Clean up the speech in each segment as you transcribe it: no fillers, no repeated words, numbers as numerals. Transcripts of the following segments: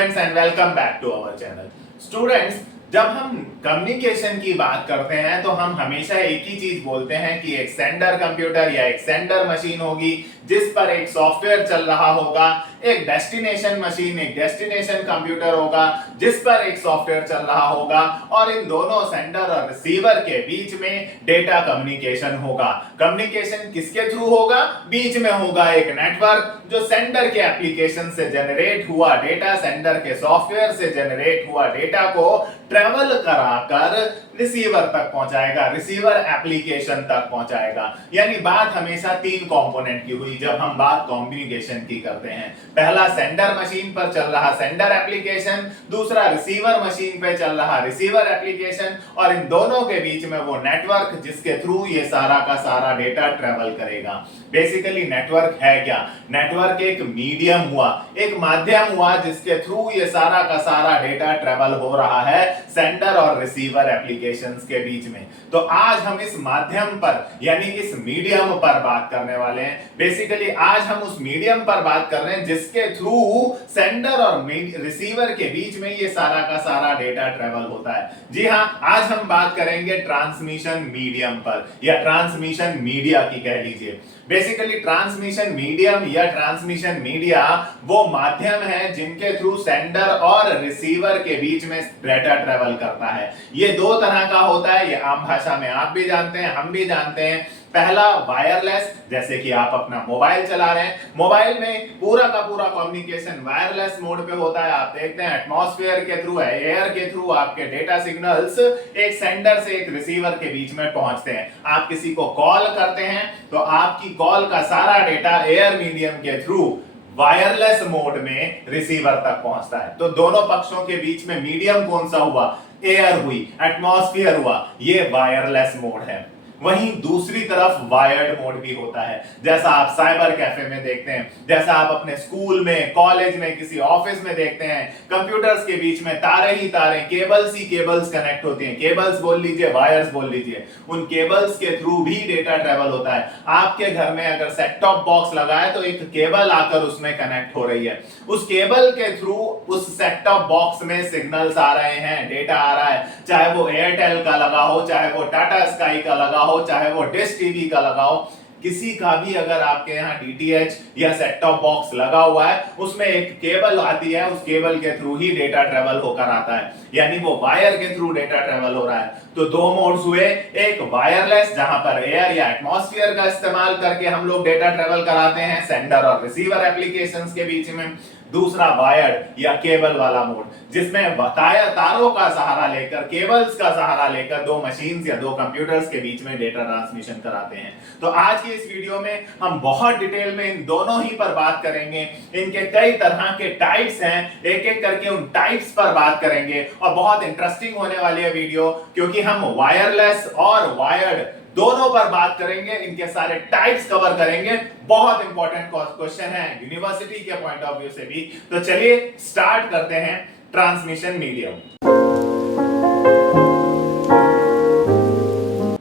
Students and welcome back to our channel. Students, जब हम communication की बात करते हैं तो हम हमेशा एक ही चीज बोलते हैं कि एक सेंडर कंप्यूटर या एक सेंडर मशीन होगी जिस पर एक सॉफ्टवेयर चल रहा होगा, एक डेस्टिनेशन मशीन, एक डेस्टिनेशन कंप्यूटर होगा जिस पर एक सॉफ्टवेयर चल रहा होगा, और इन दोनों सेंडर और रिसीवर के बीच में डेटा कम्युनिकेशन होगा। कम्युनिकेशन किसके थ्रू होगा? बीच में होगा एक नेटवर्क जो सेंडर के एप्लीकेशन से जनरेट हुआ डेटा, सेंडर के सॉफ्टवेयर से जनरेट हुआ डेटा को ट्रेवल कराकर रिसीवर तक पहुंचाएगा, रिसीवर एप्लीकेशन तक पहुंचाएगा। यानी बात हमेशा तीन कंपोनेंट की हुई जब हम बात कम्युनिकेशन की करते हैं। पहला सेंडर मशीन पर चल रहा सेंडर एप्लीकेशन, दूसरा रिसीवर मशीन पे चल रहा रिसीवर एप्लीकेशन, और इन दोनों के बीच में वो नेटवर्क जिसके थ्रू ये सारा का सारा डेटा ट्रेवल करेगा। बेसिकली नेटवर्क है क्या? नेटवर्क एक मीडियम हुआ, एक माध्यम हुआ जिसके थ्रू ये सारा का सारा डेटा ट्रेवल हो रहा है सेंडर और रिसीवर एप्लीकेशंस के बीच में। तो आज हम इस माध्यम पर यानी इस मीडियम पर बात करने वाले हैं। बेसिकली आज हम उस मीडियम पर बात कर रहे हैं जिसके थ्रू सेंडर और रिसीवर के बीच में ये सारा का सारा डेटा ट्रेवल होता है। जी हां, आज हम बात करेंगे ट्रांसमिशन मीडियम पर या ट्रांसमिशन मीडिया की कह लीजिए। बेसिकली ट्रांसमिशन मीडियम या ट्रांसमिशन मीडिया वो माध्यम है जिनके थ्रू सेंडर और रिसीवर के बीच में डेटा ट्रेवल करता है। ये दो तरह का होता है, ये आम भाषा में आप भी जानते हैं, हम भी जानते हैं। पहला वायरलेस, जैसे कि आप अपना मोबाइल चला रहे हैं, मोबाइल में पूरा का पूरा कम्युनिकेशन वायरलेस मोड पे होता है। आप देखते हैं एटमॉस्फेयर के थ्रू, एयर के थ्रू आपके डेटा सिग्नल्स एक सेंडर से एक रिसीवर के बीच में पहुंचते हैं। आप किसी को कॉल करते हैं तो आपकी कॉल का सारा डेटा एयर मीडियम के थ्रू वायरलेस मोड में रिसीवर तक पहुंचता है। तो दोनों पक्षों के बीच में मीडियम कौन सा हुआ? एयर हुई, एटमॉस्फेयर हुआ, ये वायरलेस मोड है। वहीं दूसरी तरफ वायर्ड मोड भी होता है, जैसा आप साइबर कैफे में देखते हैं, जैसा आप अपने स्कूल में, कॉलेज में, किसी ऑफिस में देखते हैं। कंप्यूटर्स के बीच में तारे ही तारे, केबल्स ही केबल्स कनेक्ट होती हैं। केबल्स बोल लीजिए, वायर्स बोल लीजिए, उन केबल्स के थ्रू भी डेटा ट्रेवल होता है। आपके घर में अगर सेट टॉप बॉक्स लगा है तो एक केबल आकर उसमें कनेक्ट हो रही है, उस केबल के थ्रू उस सेट टॉप बॉक्स में सिग्नल्स आ रहे हैं, डेटा आ रहा है। चाहे वो एयरटेल का लगा हो, चाहे वो टाटा स्काई का लगा हो, चाहे वो डिश टीवी का लगाओ, किसी का भी अगर आपके यहाँ डीटीएच या सेट टॉप बॉक्स लगा हुआ है, उसमें एक केबल आती है, उस केबल के थ्रू ही डेटा ट्रेवल होकर आता है। यानी वो वायर के थ्रू डेटा ट्रेवल हो रहा है। तो दो मोड्स हुए, एक वायरलेस जहां पर एयर या एटमॉस्फेयर का इस्तेमाल करके हम लोग डेटा ट्रेवल कराते हैं सेंडर और रिसीवर एप्लीकेशंस के बीच में। दूसरा वायर्ड या केबल वाला मोड जिसमें बताया तारों का सहारा लेकर, केबल्स का सहारा लेकर दो मशीन्स या दो कंप्यूटर्स के बीच में डेटा ट्रांसमिशन कराते हैं। तो आज की इस वीडियो में हम बहुत डिटेल में इन दोनों ही पर बात करेंगे। इनके कई तरह के टाइप्स हैं, एक एक करके उन टाइप्स पर बात करेंगे और बहुत इंटरेस्टिंग होने वाली है वीडियो, क्योंकि हम वायरलेस और वायर्ड दोनों पर बात करेंगे, इनके सारे टाइप्स कवर करेंगे। बहुत इंपॉर्टेंट क्वेश्चन है यूनिवर्सिटी के पॉइंट ऑफ व्यू से भी। तो चलिए स्टार्ट करते हैं ट्रांसमिशन मीडियम।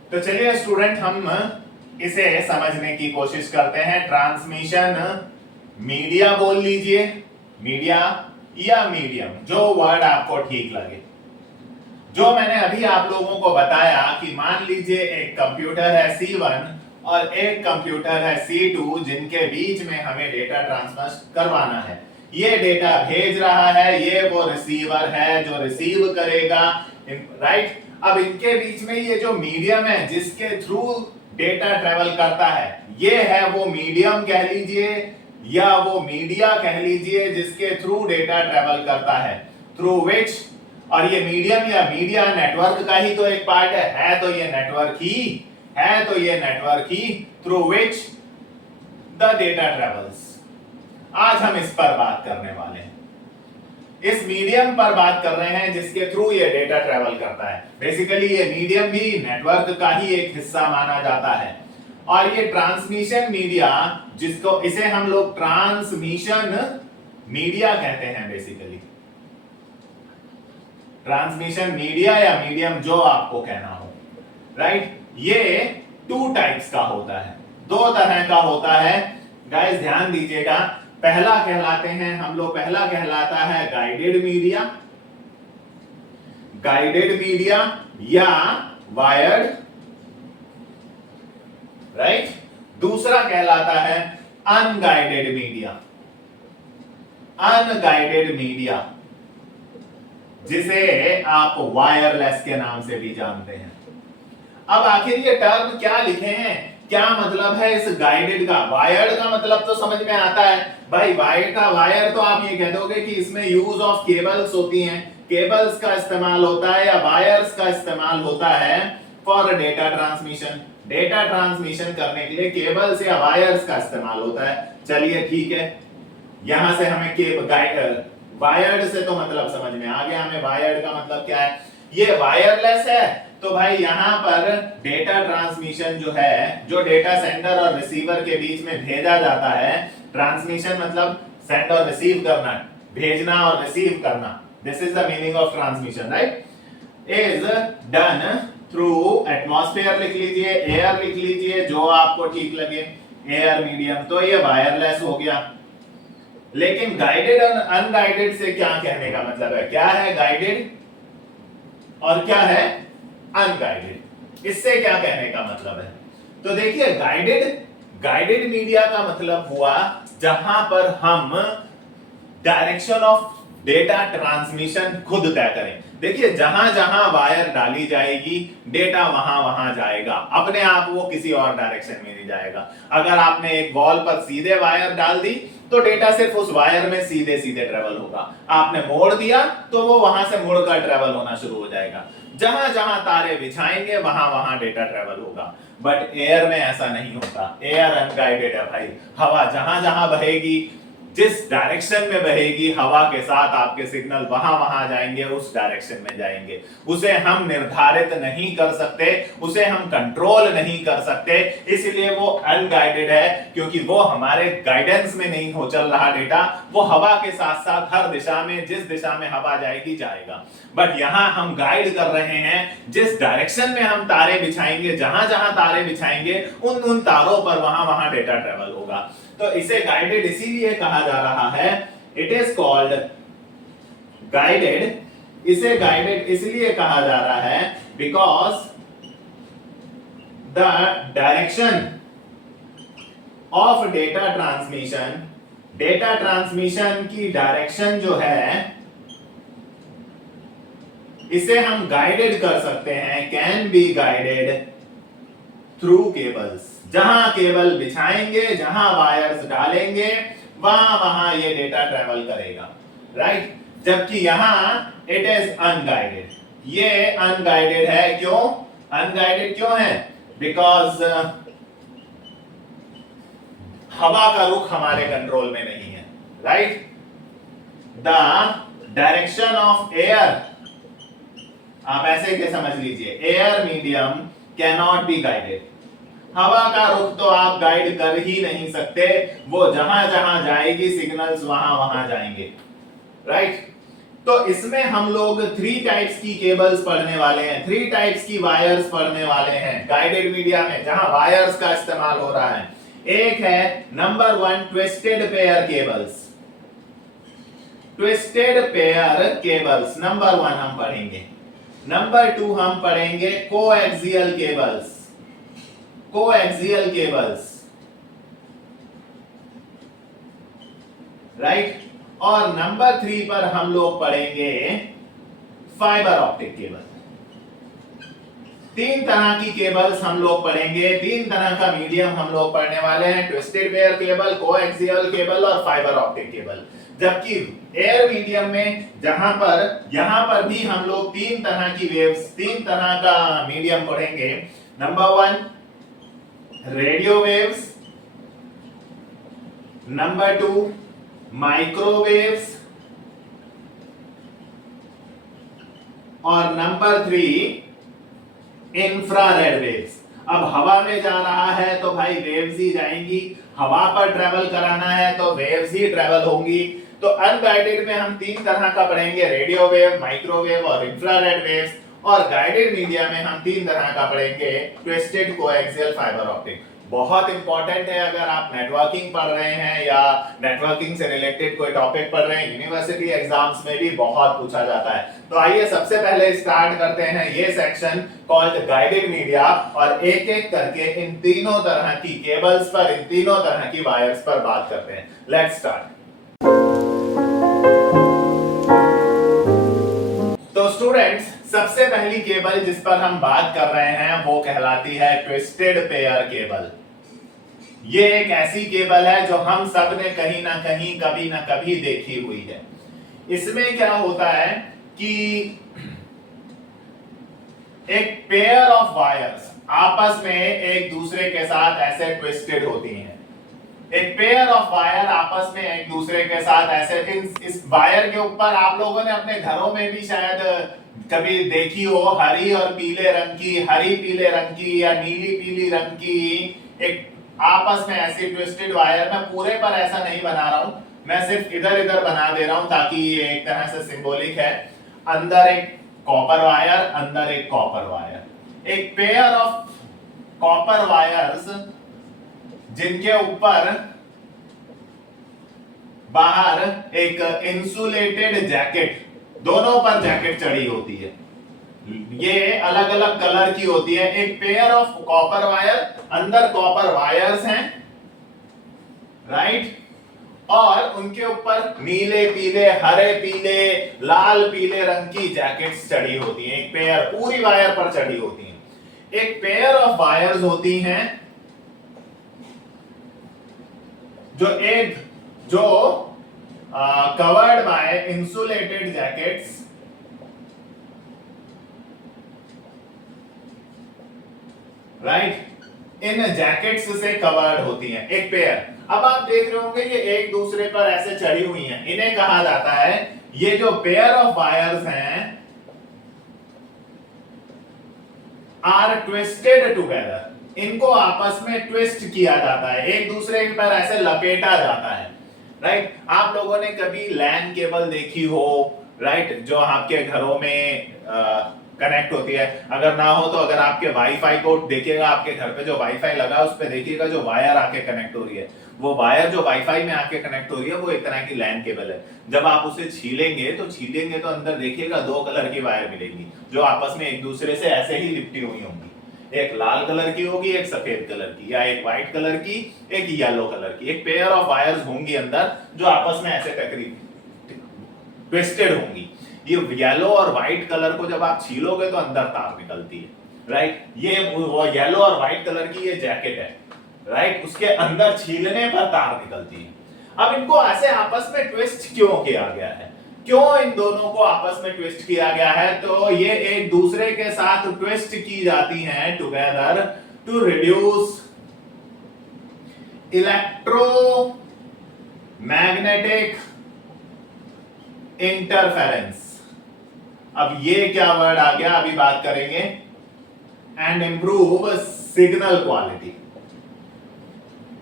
तो चलिए स्टूडेंट, हम इसे समझने की कोशिश करते हैं। ट्रांसमिशन मीडिया बोल लीजिए, मीडिया या मीडियम, जो वर्ड आपको ठीक लगे। जो मैंने अभी आप लोगों को बताया कि मान लीजिए एक कंप्यूटर है C1 और एक कंप्यूटर है C2 जिनके बीच में हमें डेटा ट्रांसफर करवाना है। ये डेटा भेज रहा है, ये वो रिसीवर है जो रिसीव करेगा, राइट। अब इनके बीच में ये जो मीडियम है जिसके थ्रू डेटा ट्रेवल करता है, ये है वो मीडियम कह लीजिए या वो मीडिया कह लीजिए जिसके थ्रू डेटा ट्रेवल करता है, थ्रू विच। और ये मीडियम या मीडिया नेटवर्क का ही तो एक पार्ट है तो ये नेटवर्क ही है, तो ये network he through which the data travels. आज हम इस पर बात करने वाले हैं, इस मीडियम पर बात कर रहे हैं जिसके थ्रू ये डेटा ट्रेवल करता है। बेसिकली ये मीडियम भी नेटवर्क का ही एक हिस्सा माना जाता है। और ये ट्रांसमिशन मीडिया, जिसको इसे हम लोग ट्रांसमिशन मीडिया कहते हैं, बेसिकली ट्रांसमिशन मीडिया या मीडियम जो आपको कहना हो, राइट। ये टू टाइप्स का होता है, दो तरह का होता है। गाइस ध्यान दीजिएगा, पहला कहलाते हैं हम लोग, पहला कहलाता है गाइडेड मीडिया, गाइडेड मीडिया या वायर्ड, राइट। दूसरा कहलाता है अनगाइडेड मीडिया, अनगाइडेड मीडिया जिसे आप वायरलेस के नाम से भी जानते हैं। अब आखिर ये टर्म क्या लिखे हैं, क्या मतलब है इस गाइडेड का? वायर्ड का मतलब तो समझ में आता है भाई, वायर का वायर तो आप ये कह दोगे कि इसमें यूज ऑफ केबल्स होती हैं, केबल्स का इस्तेमाल होता है या वायर्स का इस्तेमाल होता है for data transmission, data transmission करने के लिए केबल्स या वायर्स का इस्तेमाल होता है। चलिए ठीक है, यहां से हमें वायर्ड से तो मतलब समझ में आ गया, हमें वायर्ड का मतलब क्या है, ये वायरलेस है तो भाई यहां पर डेटा ट्रांसमिशन जो है, जो डेटा सेंडर और रिसीवर के बीच में भेजा जाता है, ट्रांसमिशन मतलब सेंड और रिसीव करना, भेजना और रिसीव करना, this is the meaning of transmission, right, is done through atmosphere लिख लीजिए, एयर लिख लीजिए, जो आपको ठीक लगे, एयर मीडियम, तो ये वायरलेस हो गया। लेकिन गाइडेड और अनगाइडेड से क्या कहने का मतलब है, क्या है गाइडेड और क्या है अनगाइडेड, इससे क्या कहने का मतलब है? तो देखिए गाइडेड मीडिया का मतलब हुआ जहां पर हम डायरेक्शन ऑफ डेटा ट्रांसमिशन खुद तय करें। देखिए जहां जहां वायर डाली जाएगी डेटा वहां वहां जाएगा, अपने आप वो किसी और डायरेक्शन में नहीं जाएगा। अगर आपने एक वॉल पर सीधे वायर डाल दी तो डेटा सिर्फ उस वायर में सीधे सीधे ट्रेवल होगा, आपने मोड़ दिया तो वो वहां से मुड़कर ट्रेवल होना शुरू हो जाएगा। जहां जहां तारे बिछाएंगे वहां वहां डेटा ट्रेवल होगा। बट एयर में ऐसा नहीं होता, एयर अनगाइडेड है भाई, हवा जहां जहां बहेगी, जिस डायरेक्शन में बहेगी हवा के साथ आपके सिग्नल वहां वहां जाएंगे, उस डायरेक्शन में जाएंगे। उसे हम निर्धारित नहीं कर सकते, उसे हम कंट्रोल नहीं कर सकते, इसलिए वो अनगाइडेड है, क्योंकि वो हमारे गाइडेंस में नहीं हो चल रहा डेटा, वो हवा के साथ साथ हर दिशा में, जिस दिशा में हवा जाएगी जाएगा। बट यहां हम गाइड कर रहे हैं, जिस डायरेक्शन में हम तारे बिछाएंगे, जहां जहां तारे बिछाएंगे उन तारों पर वहां वहां डेटा ट्रेवल होगा। तो इसे गाइडेड इसीलिए कहा जा रहा है, इट इज कॉल्ड गाइडेड, इसे गाइडेड इसलिए कहा जा रहा है because the direction of data transmission, data transmission की डायरेक्शन जो है इसे हम गाइडेड कर सकते हैं, can be guided through cables. जहां केबल बिछाएंगे, जहां वायर्स डालेंगे, वहां वहां ये डेटा ट्रेवल करेगा, राइट। जबकि यहां इट इज अनगाइडेड, ये अनगाइडेड है। क्यों अनगाइडेड क्यों है? बिकॉज हवा का रुख हमारे कंट्रोल में नहीं है, right. The direction of air, आप ऐसे के समझ लीजिए, air medium can not be guided, हवा का रुख तो आप गाइड कर ही नहीं सकते, वो जहां जहां जाएगी सिग्नल्स वहां वहां जाएंगे, राइट। तो इसमें हम लोग 3 टाइप्स की केबल्स पढ़ने वाले हैं, 3 टाइप्स की वायर्स पढ़ने वाले हैं गाइडेड मीडिया में, जहां वायर्स का इस्तेमाल हो रहा है। एक है number 1 twisted pair cables, twisted pair cables number 1 हम पढ़ेंगे। नंबर 2 हम पढ़ेंगे coaxial cables, coaxial cables, right. और नंबर 3 पर हम लोग पढ़ेंगे फाइबर ऑप्टिक केबल। 3 तरह की केबल्स हम लोग पढ़ेंगे, 3 तरह का मीडियम हम लोग पढ़ने वाले हैं, twisted pair cable, coaxial cable और फाइबर ऑप्टिक केबल। जबकि एयर मीडियम में यहां पर भी हम लोग 3 तरह की वेव्स, 3 तरह का मीडियम पढ़ेंगे। Number 1 radio waves, number 2 microwaves और नंबर 3 इंफ्रारेड वेव्स। अब हवा में जा रहा है तो भाई वेव्स ही जाएंगी, हवा पर ट्रेवल कराना है तो वेव्स ही ट्रेवल होंगी। तो अनगाइडेड में हम 3 तरह का पढ़ेंगे, रेडियो वेव, माइक्रोवेव और इंफ्रारेड वेव्स। और गाइडेड मीडिया में हम 3 तरह का पढ़ेंगे, ट्विस्टेड, कोएक्सियल, फाइबर ऑप्टिक। बहुत इंपॉर्टेंट है अगर आप नेटवर्किंग पढ़ रहे हैं या नेटवर्किंग से रिलेटेड कोई टॉपिक पढ़ रहे हैं। यूनिवर्सिटी एग्जाम्स में भी बहुत पूछा जाता है। तो आइए सबसे पहले स्टार्ट करते हैं ये सेक्शन कॉल्ड गाइडेड मीडिया, और एक एक करके इन तीनों तरह की केबल्स पर, इन तीनों तरह की वायर्स पर बात करते हैं। Let's start. तो स्टूडेंट्स, सबसे पहली केबल जिस पर हम बात कर रहे हैं वो कहलाती है ट्विस्टेड पेयर केबल। ये एक ऐसी केबल है जो हम सब ने कहीं ना कहीं कभी ना कभी देखी हुई है। इसमें क्या होता है कि एक पेयर ऑफ वायर्स आपस में एक दूसरे के साथ ऐसे ट्विस्टेड होती हैं। एक पेयर ऑफ वायर आपस में एक दूसरे के साथ ऐसे, इस वायर के ऊपर आप लोगों ने अपने घरों में भी शायद कभी देखी हो, हरी और पीले रंग की, हरी पीले रंग की या नीली पीली रंग की एक आपस में ऐसी ट्विस्टेड वायर। मैं पूरे पर ऐसा नहीं बना रहा हूं, मैं सिर्फ इधर इधर बना दे रहा हूं ताकि ये एक तरह से सिंबॉलिक है। अंदर एक कॉपर वायर, अंदर एक कॉपर वायर, एक पेयर ऑफ कॉपर वायर्स जिनके ऊपर बाहर एक इंसुलेटेड जैकेट, दोनों पर जैकेट चढ़ी होती है। ये अलग अलग कलर की होती है। एक पेयर ऑफ कॉपर वायर, अंदर कॉपर वायर्स हैं, राइट, और उनके ऊपर नीले पीले, हरे पीले, लाल पीले रंग की जैकेट्स चढ़ी होती हैं। एक पेयर पूरी वायर पर चढ़ी होती है। एक पेयर ऑफ वायर्स होती हैं जो covered by insulated jackets, right, in jackets से कवर्ड होती हैं। एक पेयर, अब आप देख रहे होंगे ये एक दूसरे पर ऐसे चढ़ी हुई हैं, इन्हें कहा जाता है, ये जो पेयर ऑफ वायर्स हैं आर ट्विस्टेड टुगेदर, इनको आपस में ट्विस्ट किया जाता है, एक दूसरे पर ऐसे लपेटा जाता है, राइट। आप लोगों ने कभी लैन केबल देखी हो, राइट, जो आपके घरों में कनेक्ट होती है। अगर ना हो तो अगर आपके वाईफाई को देखिएगा, आपके घर पे जो वाईफाई लगा है उस पे देखिएगा जो वायर आके कनेक्ट हो रही है, वो वायर जो वाईफाई में आके कनेक्ट हो रही है वो एक तरह की लैन केबल है। जब आप उसे छीलेंगे तो अंदर देखिएगा दो कलर की वायर मिलेगी जो आपस में एक दूसरे से ऐसे ही लिपटी हुई होंगी। एक लाल कलर की होगी, एक सफेद कलर की, या एक व्हाइट कलर की, एक येलो कलर की। एक पेयर ऑफ वायर्स होंगी अंदर जो आपस में ऐसे टकरी ट्विस्टेड होंगी। ये येलो और व्हाइट कलर को जब आप छीलोगे तो अंदर तार निकलती है, राइट। ये वो येलो और व्हाइट कलर की ये जैकेट है, राइट, उसके अंदर छीलने पर तार निकलती है। अब इनको ऐसे आपस में ट्विस्ट क्यों किया गया है, क्यों इन दोनों को आपस में ट्विस्ट किया गया है? तो ये एक दूसरे के साथ ट्विस्ट की जाती हैं together to reduce electromagnetic interference. अब ये क्या वर्ड आ गया, अभी बात करेंगे। एंड इंप्रूव सिग्नल क्वालिटी,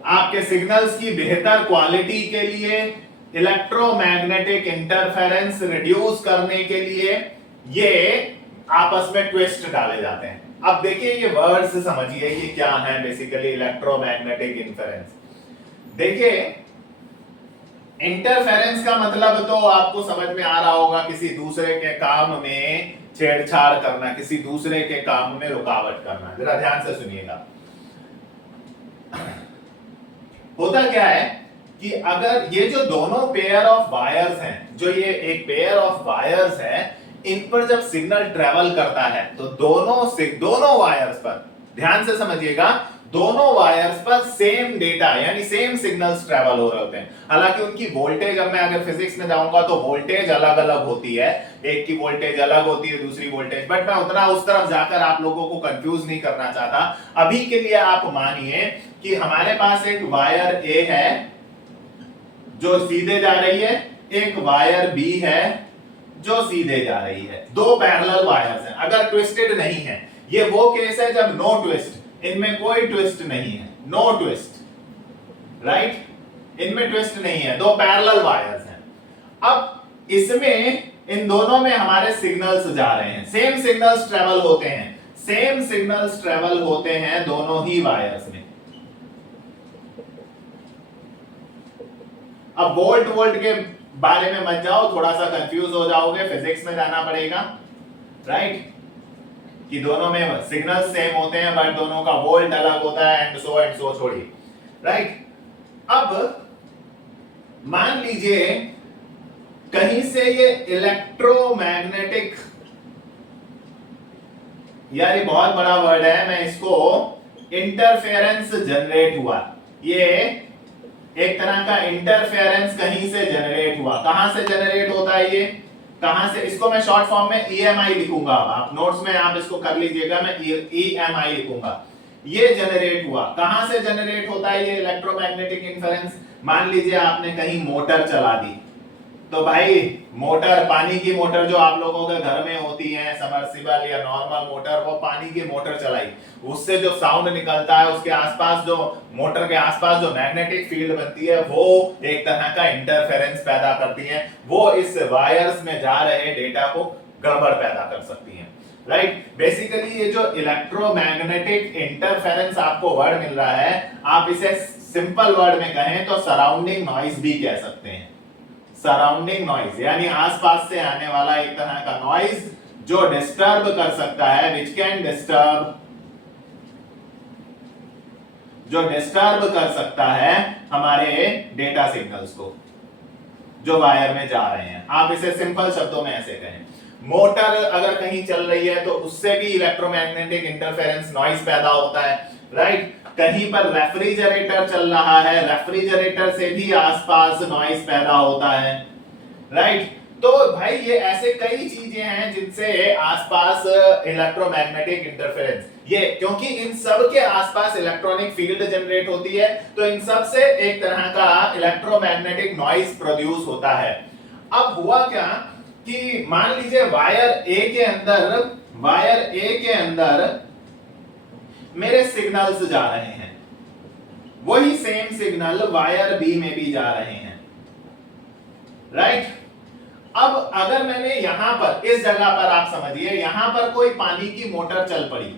आपके सिग्नल्स की बेहतर क्वालिटी के लिए, इलेक्ट्रोमैग्नेटिक इंटरफेरेंस रिड्यूस करने के लिए ये आपस में ट्विस्ट डाले जाते हैं। अब देखिए ये वर्ड से समझिए ये क्या है बेसिकली इलेक्ट्रोमैग्नेटिक इंटरफेरेंस। देखिए इंटरफेरेंस का मतलब तो आपको समझ में आ रहा होगा, किसी दूसरे के काम में छेड़छाड़ करना, किसी दूसरे के काम में रुकावट करना। जरा ध्यान से सुनिएगा। होता क्या है कि अगर ये जो दोनों पेयर ऑफ वायर्स हैं, जो ये एक पेयर ऑफ वायर्स है, इन पर जब सिग्नल ट्रेवल करता है तो दोनों वायर्स पर, ध्यान से समझिएगा, दोनों वायर्स पर सेम डेटा यानी सेम सिग्नल्स ट्रेवल हो रहे होते हैं। हालांकि उनकी वोल्टेज, अब मैं अगर फिजिक्स में जाऊंगा तो वोल्टेज अलग अलग होती है, एक की वोल्टेज अलग होती है, दूसरी वोल्टेज, बट मैं उतना उस तरफ जाकर आप लोगों को कंफ्यूज नहीं करना चाहता। अभी के लिए आप मानिए कि हमारे पास एक वायर ए है जो सीधे जा रही है, एक वायर बी है जो सीधे जा रही है। दो पैरेलल वायर्स हैं, अगर ट्विस्टेड नहीं है। ये वो केस है जब नो ट्विस्ट, इनमें कोई ट्विस्ट नहीं है, नो ट्विस्ट, राइट, इनमें ट्विस्ट नहीं है, दो पैरेलल वायर्स हैं। अब इसमें इन दोनों में हमारे सिग्नल्स जा रहे हैं, सेम सिग्नल्स ट्रेवल होते हैं, सेम सिग्नल्स ट्रेवल होते हैं दोनों ही वायर्स में, अब वोल्ट वोल्ट के बारे में मत जाओ, थोड़ा सा कंफ्यूज हो जाओगे, फिजिक्स में जाना पड़ेगा, राइट, कि दोनों में सिग्नल सेम होते हैं बट दोनों का वोल्ट अलग होता है एंड सो छोड़िए, राइट। अब मान लीजिए कहीं से ये इलेक्ट्रोमैग्नेटिक, यार ये बहुत बड़ा वर्ड है, मैं इसको इंटरफेरेंस जनरेट हुआ, ये एक तरह का इंटरफेरेंस कहीं से जनरेट हुआ। कहां से जनरेट होता है ये, कहां से, इसको मैं शॉर्ट फॉर्म में ईएमआई लिखूंगा, आप नोट्स में आप इसको कर लीजिएगा, मैं ईएमआई लिखूंगा। ये जनरेट हुआ, कहां से जनरेट होता है ये इलेक्ट्रोमैग्नेटिक इंटरफेरेंस। मान लीजिए आपने कहीं मोटर चला दी, तो भाई मोटर, पानी की मोटर जो आप लोगों के घर में होती है, सबमर्सिबल या नॉर्मल मोटर, वो पानी की मोटर चलाई, उससे जो साउंड निकलता है, उसके आसपास जो, मोटर के आसपास जो मैग्नेटिक फील्ड बनती है, वो एक तरह का इंटरफेरेंस पैदा करती है, वो इस वायर्स में जा रहे डेटा को गड़बड़ पैदा कर सकती है, राइट। बेसिकली ये जो इलेक्ट्रोमैग्नेटिक इंटरफेरेंस आपको वर्ड मिल रहा है, आप इसे सिंपल वर्ड में कहें तो सराउंडिंग नॉइज भी कह सकते हैं। सराउंडिंग नॉइज यानी आसपास से आने वाला एक तरह का नॉइज जो डिस्टर्ब कर सकता है, विच कैन डिस्टर्ब, जो डिस्टर्ब कर सकता है हमारे डेटा सिग्नल्स को जो वायर में जा रहे हैं। आप इसे सिंपल शब्दों में ऐसे कहें, मोटर अगर कहीं चल रही है तो उससे भी इलेक्ट्रोमैग्नेटिक इंटरफेरेंस नॉइज पैदा होता है, राइट। कहीं पर रेफ्रिजरेटर चल रहा है, रेफ्रिजरेटर से भी आसपास नॉइज पैदा होता है, राइट। तो भाई ये ऐसे कई चीजें हैं जिनसे आसपास इलेक्ट्रोमैग्नेटिक इंटरफेरेंस, ये क्योंकि इन सब के आसपास इलेक्ट्रॉनिक फील्ड जनरेट होती है, तो इन सब से एक तरह का इलेक्ट्रोमैग्नेटिक नॉइज प्रोड्यूस होता है। अब हुआ क्या कि मान लीजिए वायर ए के अंदर मेरे सिग्नल्स जा रहे हैं, वही सेम सिग्नल वायर बी में भी जा रहे हैं, राइट। अब अगर मैंने यहां पर, इस जगह पर आप समझिए, यहां पर कोई पानी की मोटर चल पड़ी,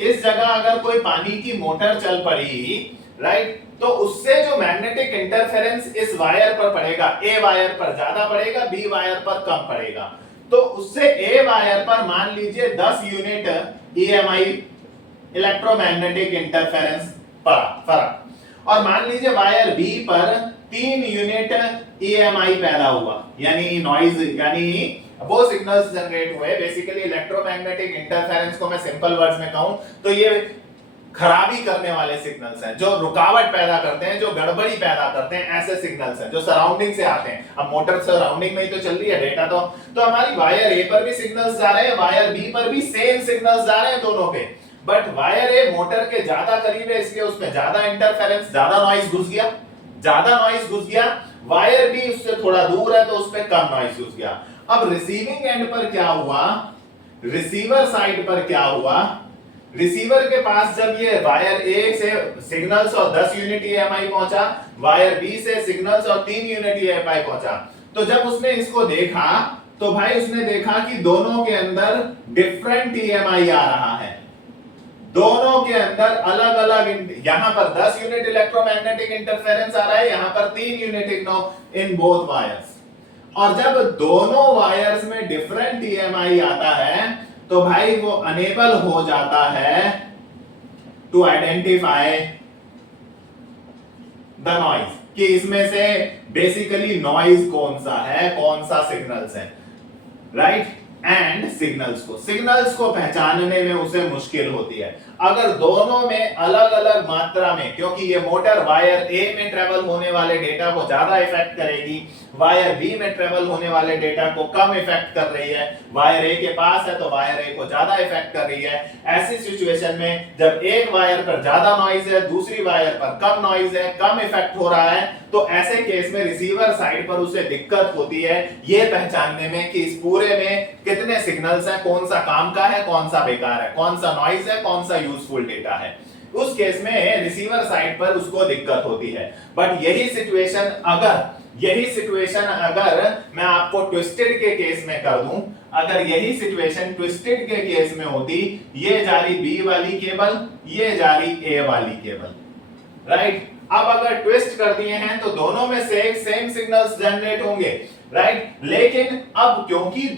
इस जगह अगर कोई पानी की मोटर चल पड़ी, राइट, तो उससे जो मैग्नेटिक इंटरफेरेंस इस वायर पर पड़ेगा, ए वायर पर ज्यादा पड़ेगा, बी वायर पर कम पड़ेगा। तो उससे ए वायर पर मान लीजिए 10 यूनिट ईएमआई इलेक्ट्रोमैग्नेटिक इंटरफेरेंस पड़ा फर्क, और मान लीजिए वायर बी पर 3 यूनिट ईएमआई पैदा हुआ, यानी नॉइज, यानी वो सिग्नल्स जनरेट हुए। बेसिकली इलेक्ट्रोमैग्नेटिक इंटरफेरेंस को मैं सिंपल वर्ड्स में कहूं तो ये खराबी करने वाले सिग्नल्स हैं, जो रुकावट पैदा करते हैं, जो गड़बड़ी पैदा करते हैं, ऐसे सिग्नल्स हैं जो सराउंडिंग से आते हैं। अब मोटर सराउंडिंग में ही तो चल रही है डेटा, तो हमारी वायर ए पर भी सिग्नल्स जा रहे हैं, वायर बी पर भी सेम सिग्नल्स जा रहे हैं दोनों पे, बट वायर ए मोटर के ज्यादा करीब है, इसलिए उसमें ज्यादा इंटरफेरेंस, ज्यादा नॉइज घुस गया, ज्यादा नॉइज घुस गया। वायर बी उससे थोड़ा दूर है तो उसमें कम नॉइज घुस गया। अब रिसीविंग एंड पर क्या हुआ, रिसीवर साइड पर क्या हुआ, रिसीवर के पास जब ये वायर ए से सिग्नल्स और 10 यूनिट ईएमआई पहुंचा, वायर बी से सिग्नल्स और 3 यूनिट ईएमआई पहुंचा, तो जब उसने इसको देखा तो भाई उसने देखा कि दोनों के अंदर डिफरेंट ईएमआई आ रहा है, दोनों के अंदर अलग अलग, यहां पर 10 यूनिट इलेक्ट्रोमैग्नेटिक इंटरफेरेंस आ रहा है, यहां पर 3 यूनिट इन बोथ वायर्स। और जब दोनों वायर्स में डिफरेंट ईएमआई आता है तो भाई वो अनेबल हो जाता है टू आइडेंटिफाई द नॉइज, कि इसमें से बेसिकली नॉइज कौन सा है, कौन सा सिग्नल्स है, राइट। एंड सिग्नल्स को पहचानने में उसे मुश्किल होती है अगर दोनों में अलग अलग मात्रा में, क्योंकि ये मोटर वायर ए में ट्रेवल होने वाले डेटा को ज्यादा इफेक्ट करेगी, वायर बी में ट्रेवल होने वाले डेटा को कम इफेक्ट कर रही है, वायर ए के पास है तो वायर ए को ज्यादा इफेक्ट कर रही है। ऐसी सिचुएशन में जब एक वायर पर ज्यादा नॉइज है, दूसरी वायर पर कम नॉइज है, कम इफेक्ट हो रहा है, तो ऐसे केस में रिसीवर साइड पर उसे दिक्कत होती है ये पहचानने में कि इस पूरे में कितने सिग्नल्स हैं, कौन सा काम का है, कौन सा बेकार है, कौन सा नॉइज है, कौन सा यूजफुल डेटा है। उस केस में रिसीवर साइड पर उसको दिक्कत होती है। बट यही सिचुएशन अगर मैं आपको ट्विस्टेड के केस में कर दूं, अगर यही सिचुएशन ट्विस्टेड के केस में होती, ये जा रही बी वाली केबल, ये जा रही ए वाली केबल, राइट, अब अगर ट्विस्ट कर दिए हैं तो दोनों में से सेम सिग्नल्स जनरेट होंगे, राइट। लेकिन अब क्योंकि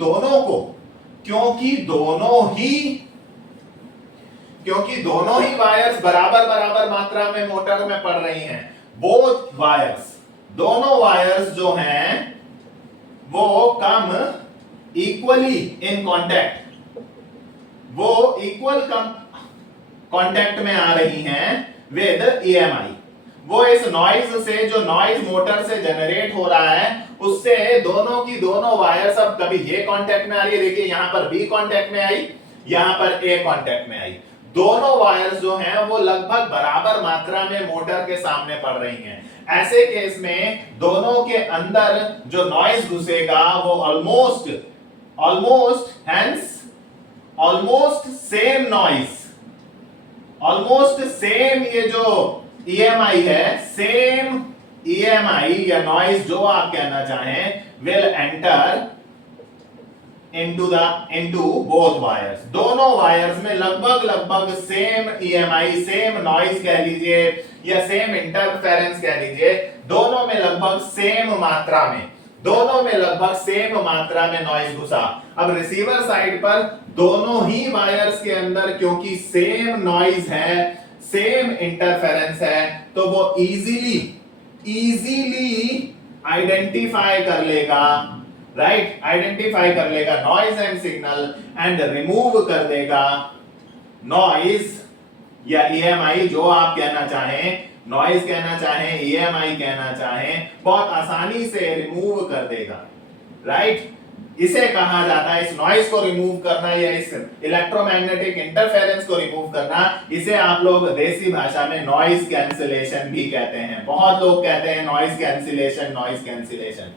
दोनों ही वायर्स बराबर बराबर मात्रा में मोटर में पड़ रही हैं, बोथ वायर्स, दोनों वायर्स जो हैं वो कम इक्वली इन कांटेक्ट, वो इक्वल कम कांटेक्ट में आ रही हैं विद EMI। वो इस नॉइज से, जो नॉइज मोटर से जनरेट हो रहा है, उससे दोनों की दोनों वायर्स अब कभी ये कांटेक्ट में आ रही है, देखिए यहां पर B कांटेक्ट में आई, यहां पर A कांटेक्ट में आई, दोनों वायर्स जो हैं वो लगभग बराबर मात्रा में मोटर के सामने पड़ रही हैं। ऐसे केस में दोनों के अंदर जो नॉइज घुसेगा वो almost same noise, almost same, ये जो EMI है, सेम EMI या नॉइज जो आप कहना चाहें, will enter into both wires। दोनों वायर्स में लगभग सेम EMI, सेम नॉइज कह लीजिए या सेम इंटरफेरेंस कह लीजिए, दोनों में लगभग सेम मात्रा में नॉइज घुसा। अब रिसीवर साइड पर दोनों ही वायर्स के अंदर क्योंकि सेम नॉइज है, सेम इंटरफेरेंस है, तो वो इजीली आइडेंटिफाई कर लेगा, राइट, आइडेंटिफाई कर लेगा noise and signal and remove कर देगा नॉइज या EMI, जो आप कहना चाहें, नॉइज कहना चाहें, EMI कहना चाहें, बहुत आसानी से रिमूव कर देगा, राइट। इसे कहा जाता है, इस नॉइज को रिमूव करना या इस इलेक्ट्रोमैग्नेटिक इंटरफेरेंस को रिमूव करना, इसे आप लोग देसी भाषा में नॉइज कैंसिलेशन भी कहते हैं। बहुत लोग कहते हैं नॉइज कैंसिलेशन,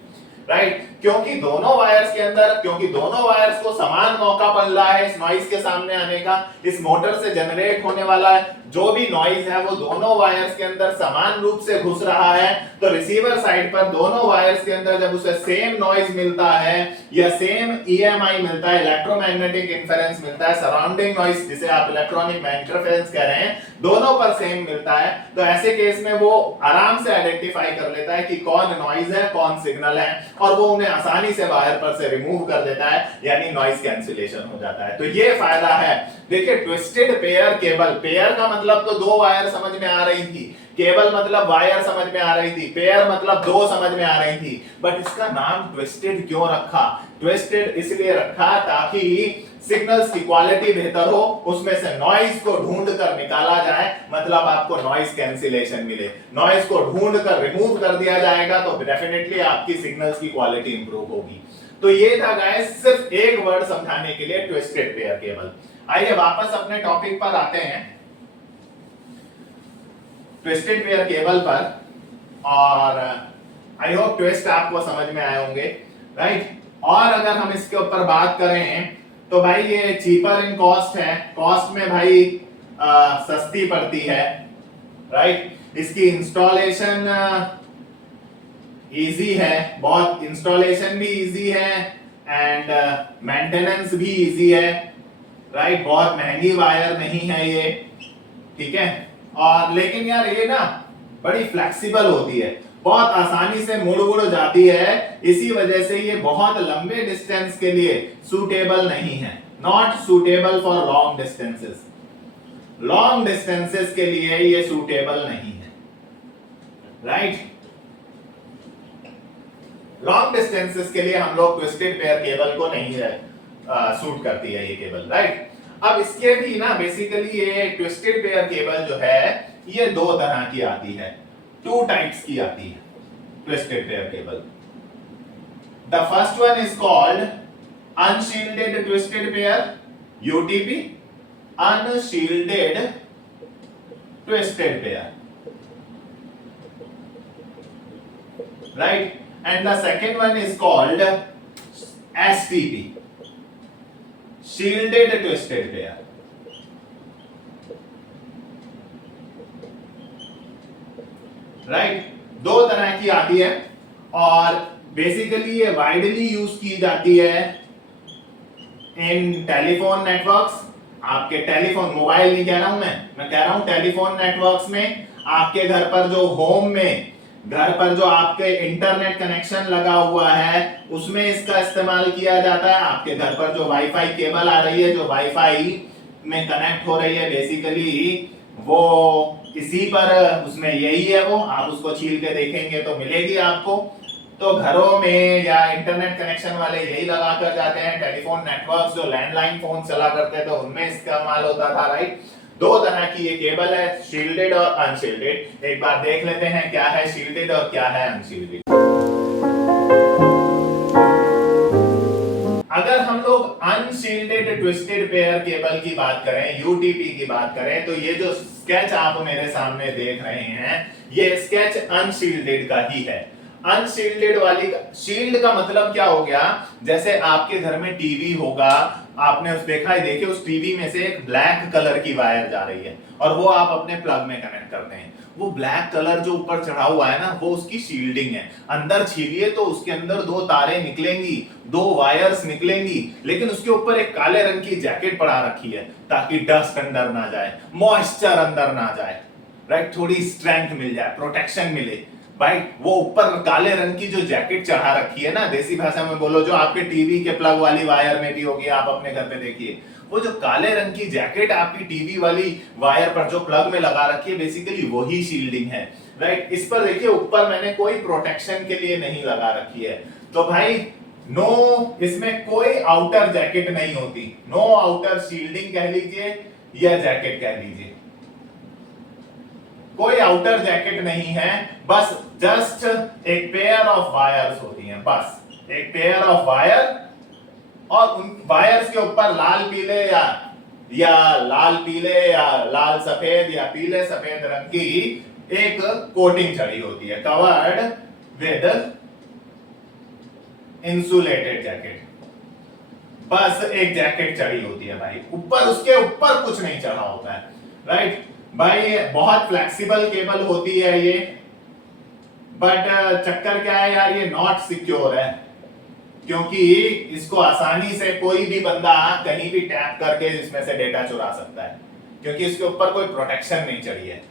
राइट। क्योंकि दोनों वायर्स को समान मौका मिल रहा है इस नॉइज के सामने आने का, इस मोटर से जनरेट होने वाला जो भी नॉइज है वो दोनों वायर्स के अंदर समान रूप से घुस रहा है, तो रिसीवर साइड पर दोनों वायर्स के अंदर जब उसे सेम नॉइज मिलता है या सेम EMI मिलता है, इलेक्ट्रोमैग्नेटिक इंटरफेरेंस मिलता है, सराउंडिंग नॉइज जिसे आप इलेक्ट्रॉनिक इंटरफेरेंस कह रहे हैं, दोनों पर सेम मिलता है, तो ऐसे केस में वो आराम से आइडेंटिफाई कर लेता है कि कौन नॉइज है, कौन सिग्नल है, और वो उन्हें आसानी से वायर पर से रिमूव कर देता है, यानी नॉइज कैंसिलेशन हो जाता है। तो ये फायदा है। देखिए ट्विस्टेड पेयर केबल, पेयर का मतलब तो दो वायर समझ में आ रही थी, केबल मतलब वायर समझ में आ रही थी, पेयर मतलब दो समझ में आ रही थी, बट इसका नाम ट्विस्टेड क्यों रखा? ट्विस्टेड इसलिए रखा ताकि सिग्नल्स की क्वालिटी बेहतर हो, उसमें से नॉइज को ढूंढ कर निकाला जाए, मतलब आपको नॉइज कैंसिलेशन मिले। नॉइज को ढूंढ कर रिमूव कर दिया जाएगा तो डेफिनेटली आपकी सिग्नल्स की क्वालिटी इंप्रूव होगी। तो ये था गाइस सिर्फ एक वर्ड समझाने के लिए ट्विस्टेड पेयर केबल। आइए वापस अपने टॉपिक पर आते हैं, ट्विस्टेड पेयर केबल पर, और आई होप ट्विस्ट आपको समझ में आए होंगे, राइट। और अगर हम इसके ऊपर बात करें तो भाई ये चीपर इन कॉस्ट है, कॉस्ट में भाई सस्ती पड़ती है, राइट। इसकी इंस्टॉलेशन इजी है, बहुत इंस्टॉलेशन भी इजी है एंड मेंटेनेंस भी इजी है, राइट। बहुत महंगी वायर नहीं है ये, ठीक है। और लेकिन यार ये ना बड़ी फ्लेक्सिबल होती है, बहुत आसानी से मुड़ जाती है, इसी वजह से ये बहुत लंबे डिस्टेंस के लिए सूटेबल नहीं है, not suitable for long distances. Long distances के लिए ये सूटेबल नहीं है, राइट। लॉन्ग डिस्टेंसेस के लिए हम लोग ट्विस्टेड पेयर केबल को नहीं सूट करती है ये केबल, राइट। अब इसके भी ना बेसिकली ये ट्विस्टेड पेयर केबल जो है ये दो तरह की आती है, टू टाइप्स की आती है twisted pair cable. The first one is called unshielded twisted pair, UTP, unshielded twisted pair, right, and the second one is called STP, shielded twisted pair, right। दो तरह की आती है और बेसिकली ये वाइडली यूज की जाती है इन टेलीफोन नेटवर्क्स। आपके टेलीफोन, मोबाइल नहीं कह रहा हूं मैं कह रहा हूं टेलीफोन नेटवर्क्स में आपके घर पर जो होम में, घर पर जो आपके इंटरनेट कनेक्शन लगा हुआ है उसमें इसका इस्तेमाल किया जाता है। आपके घर पर जो वाईफाई केबल आ रही है, जो वाईफाई में कनेक्ट हो रही है, बेसिकली वो इसी पर, उसमें यही है, वो आप उसको छील के देखेंगे तो मिलेगी आपको। तो घरों में या इंटरनेट कनेक्शन वाले यही लगा कर जाते हैं। टेलीफोन नेटवर्क जो लैंडलाइन फोन चला करते थे उनमें इस्तेमाल होता था, राइट। दो तरह की ये केबल है, शील्डेड और अनशील्डेड। एक बार देख लेते हैं क्या है शील्डेड और क्या है अनशील्डेड। अगर हम लोग अनशील्डेड ट्विस्टेड पेयर केबल की बात करें, यूटीपी की बात करें, तो ये जो स्केच आप मेरे सामने देख रहे हैं ये स्केच अनशील्डेड का ही है। अनशील्डेड वाली, शील्ड का मतलब क्या हो गया, जैसे आपके घर में टीवी होगा, आपने उस देखा है, देखिए उस टीवी में से एक ब्लैक कलर की वायर जा रही है और वो आप अपने प्लग में कनेक्ट करते हैं। वो ब्लैक कलर जो ऊपर चढ़ा हुआ है ना, वो उसकी शील्डिंग है। अंदर छीलिए तो उसके अंदर दो तारे निकलेंगी, दो वायर्स निकलेंगी, लेकिन उसके ऊपर एक काले रंग की जैकेट पड़ा रखी है ताकि डस्ट अंदर ना जाए, मॉइस्चर अंदर ना जाए, राइट, थोड़ी स्ट्रेंथ मिल जाए, प्रोटेक्शन मिले। भाई वो ऊपर काले रंग की जो जैकेट चढ़ा रखी है ना, देसी भाषा में बोलो जो आपके टीवी के प्लग वाली वायर में भी होगी, आप अपने घर पे देखिए, वो जो काले रंग की जैकेट आपकी टीवी वाली वायर पर जो प्लग में लगा रखी है, बेसिकली वही शील्डिंग है, राइट। इस पर देखिए ऊपर मैंने कोई प्रोटेक्शन के लिए नहीं लगा रखी है। तो भाई नो, इसमें कोई आउटर जैकेट नहीं होती, नो आउटर शील्डिंग कह लीजिए या जैकेट कह लीजिए, कोई आउटर जैकेट नहीं है, बस जस्ट एक पेयर ऑफ वायर्स होती हैं, बस एक पेयर ऑफ वायर, और उन वायर्स के ऊपर लाल पीले या लाल पीले या लाल सफेद या पीले सफेद रंग की एक कोटिंग चढ़ी होती है, कवर्ड विद इंसुलेटेड जैकेट। बस एक जैकेट चढ़ी होती है भाई ऊपर, उसके ऊपर कुछ नहीं चढ़ा होता है, राइट। भाई बहुत फ्लेक्सिबल केबल होती है ये, बट चक्कर क्या है यार, ये नॉट सिक्योर है, क्योंकि इसको आसानी से कोई भी बंदा कहीं भी टैप करके इसमें से डेटा चुरा सकता है, क्योंकि इसके ऊपर कोई प्रोटेक्शन नहीं चढ़ी है,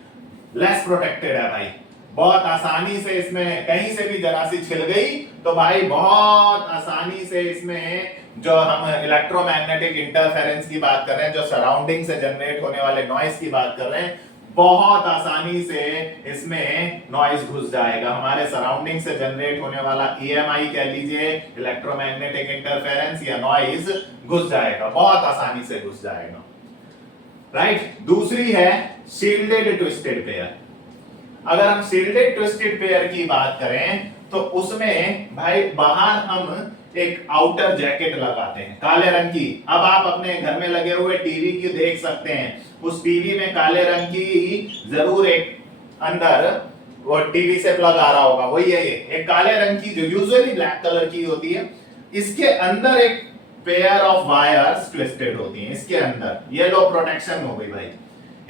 लेस प्रोटेक्टेड है भाई। बहुत आसानी से इसमें कहीं से भी जरा सी छिल गई तो भाई बहुत आसानी से इसमें, जो हम इलेक्ट्रोमैग्नेटिक इंटरफेरेंस की बात कर रहे हैं, जो सराउंडिंग से जनरेट होने वाले नॉइस की बात कर रहे हैं, बहुत आसानी से इसमें नॉइस घुस जाएगा। हमारे सराउंडिंग से जनरेट होने वाला ईएमआई कह लीजिए, इलेक्ट्रोमैग्नेटिक इंटरफेरेंस या नॉइस घुस जाएगा, बहुत आसानी से घुस जाएगा, राइट। दूसरी है शील्डेड ट्विस्टेड पेयर। अगर हम शील्डेड ट्विस्टेड पेयर की बात करें तो उसमें भाई बाहर हम एक आउटर जैकेट लगाते हैं काले रंग की। अब आप अपने घर में लगे हुए टीवी की देख सकते हैं, उस टीवी में काले रंग की जरूर एक अंदर वो टीवी से प्लग आ रहा होगा, वही है ये, एक काले रंग की जो यूजुअली ब्लैक कलर की होती है, इसके अंदर एक पेयर ऑफ वायर्स ट्विस्टेड होती हैं, इसके अंदर ये लो प्रोटेक्शन हो गई भाई।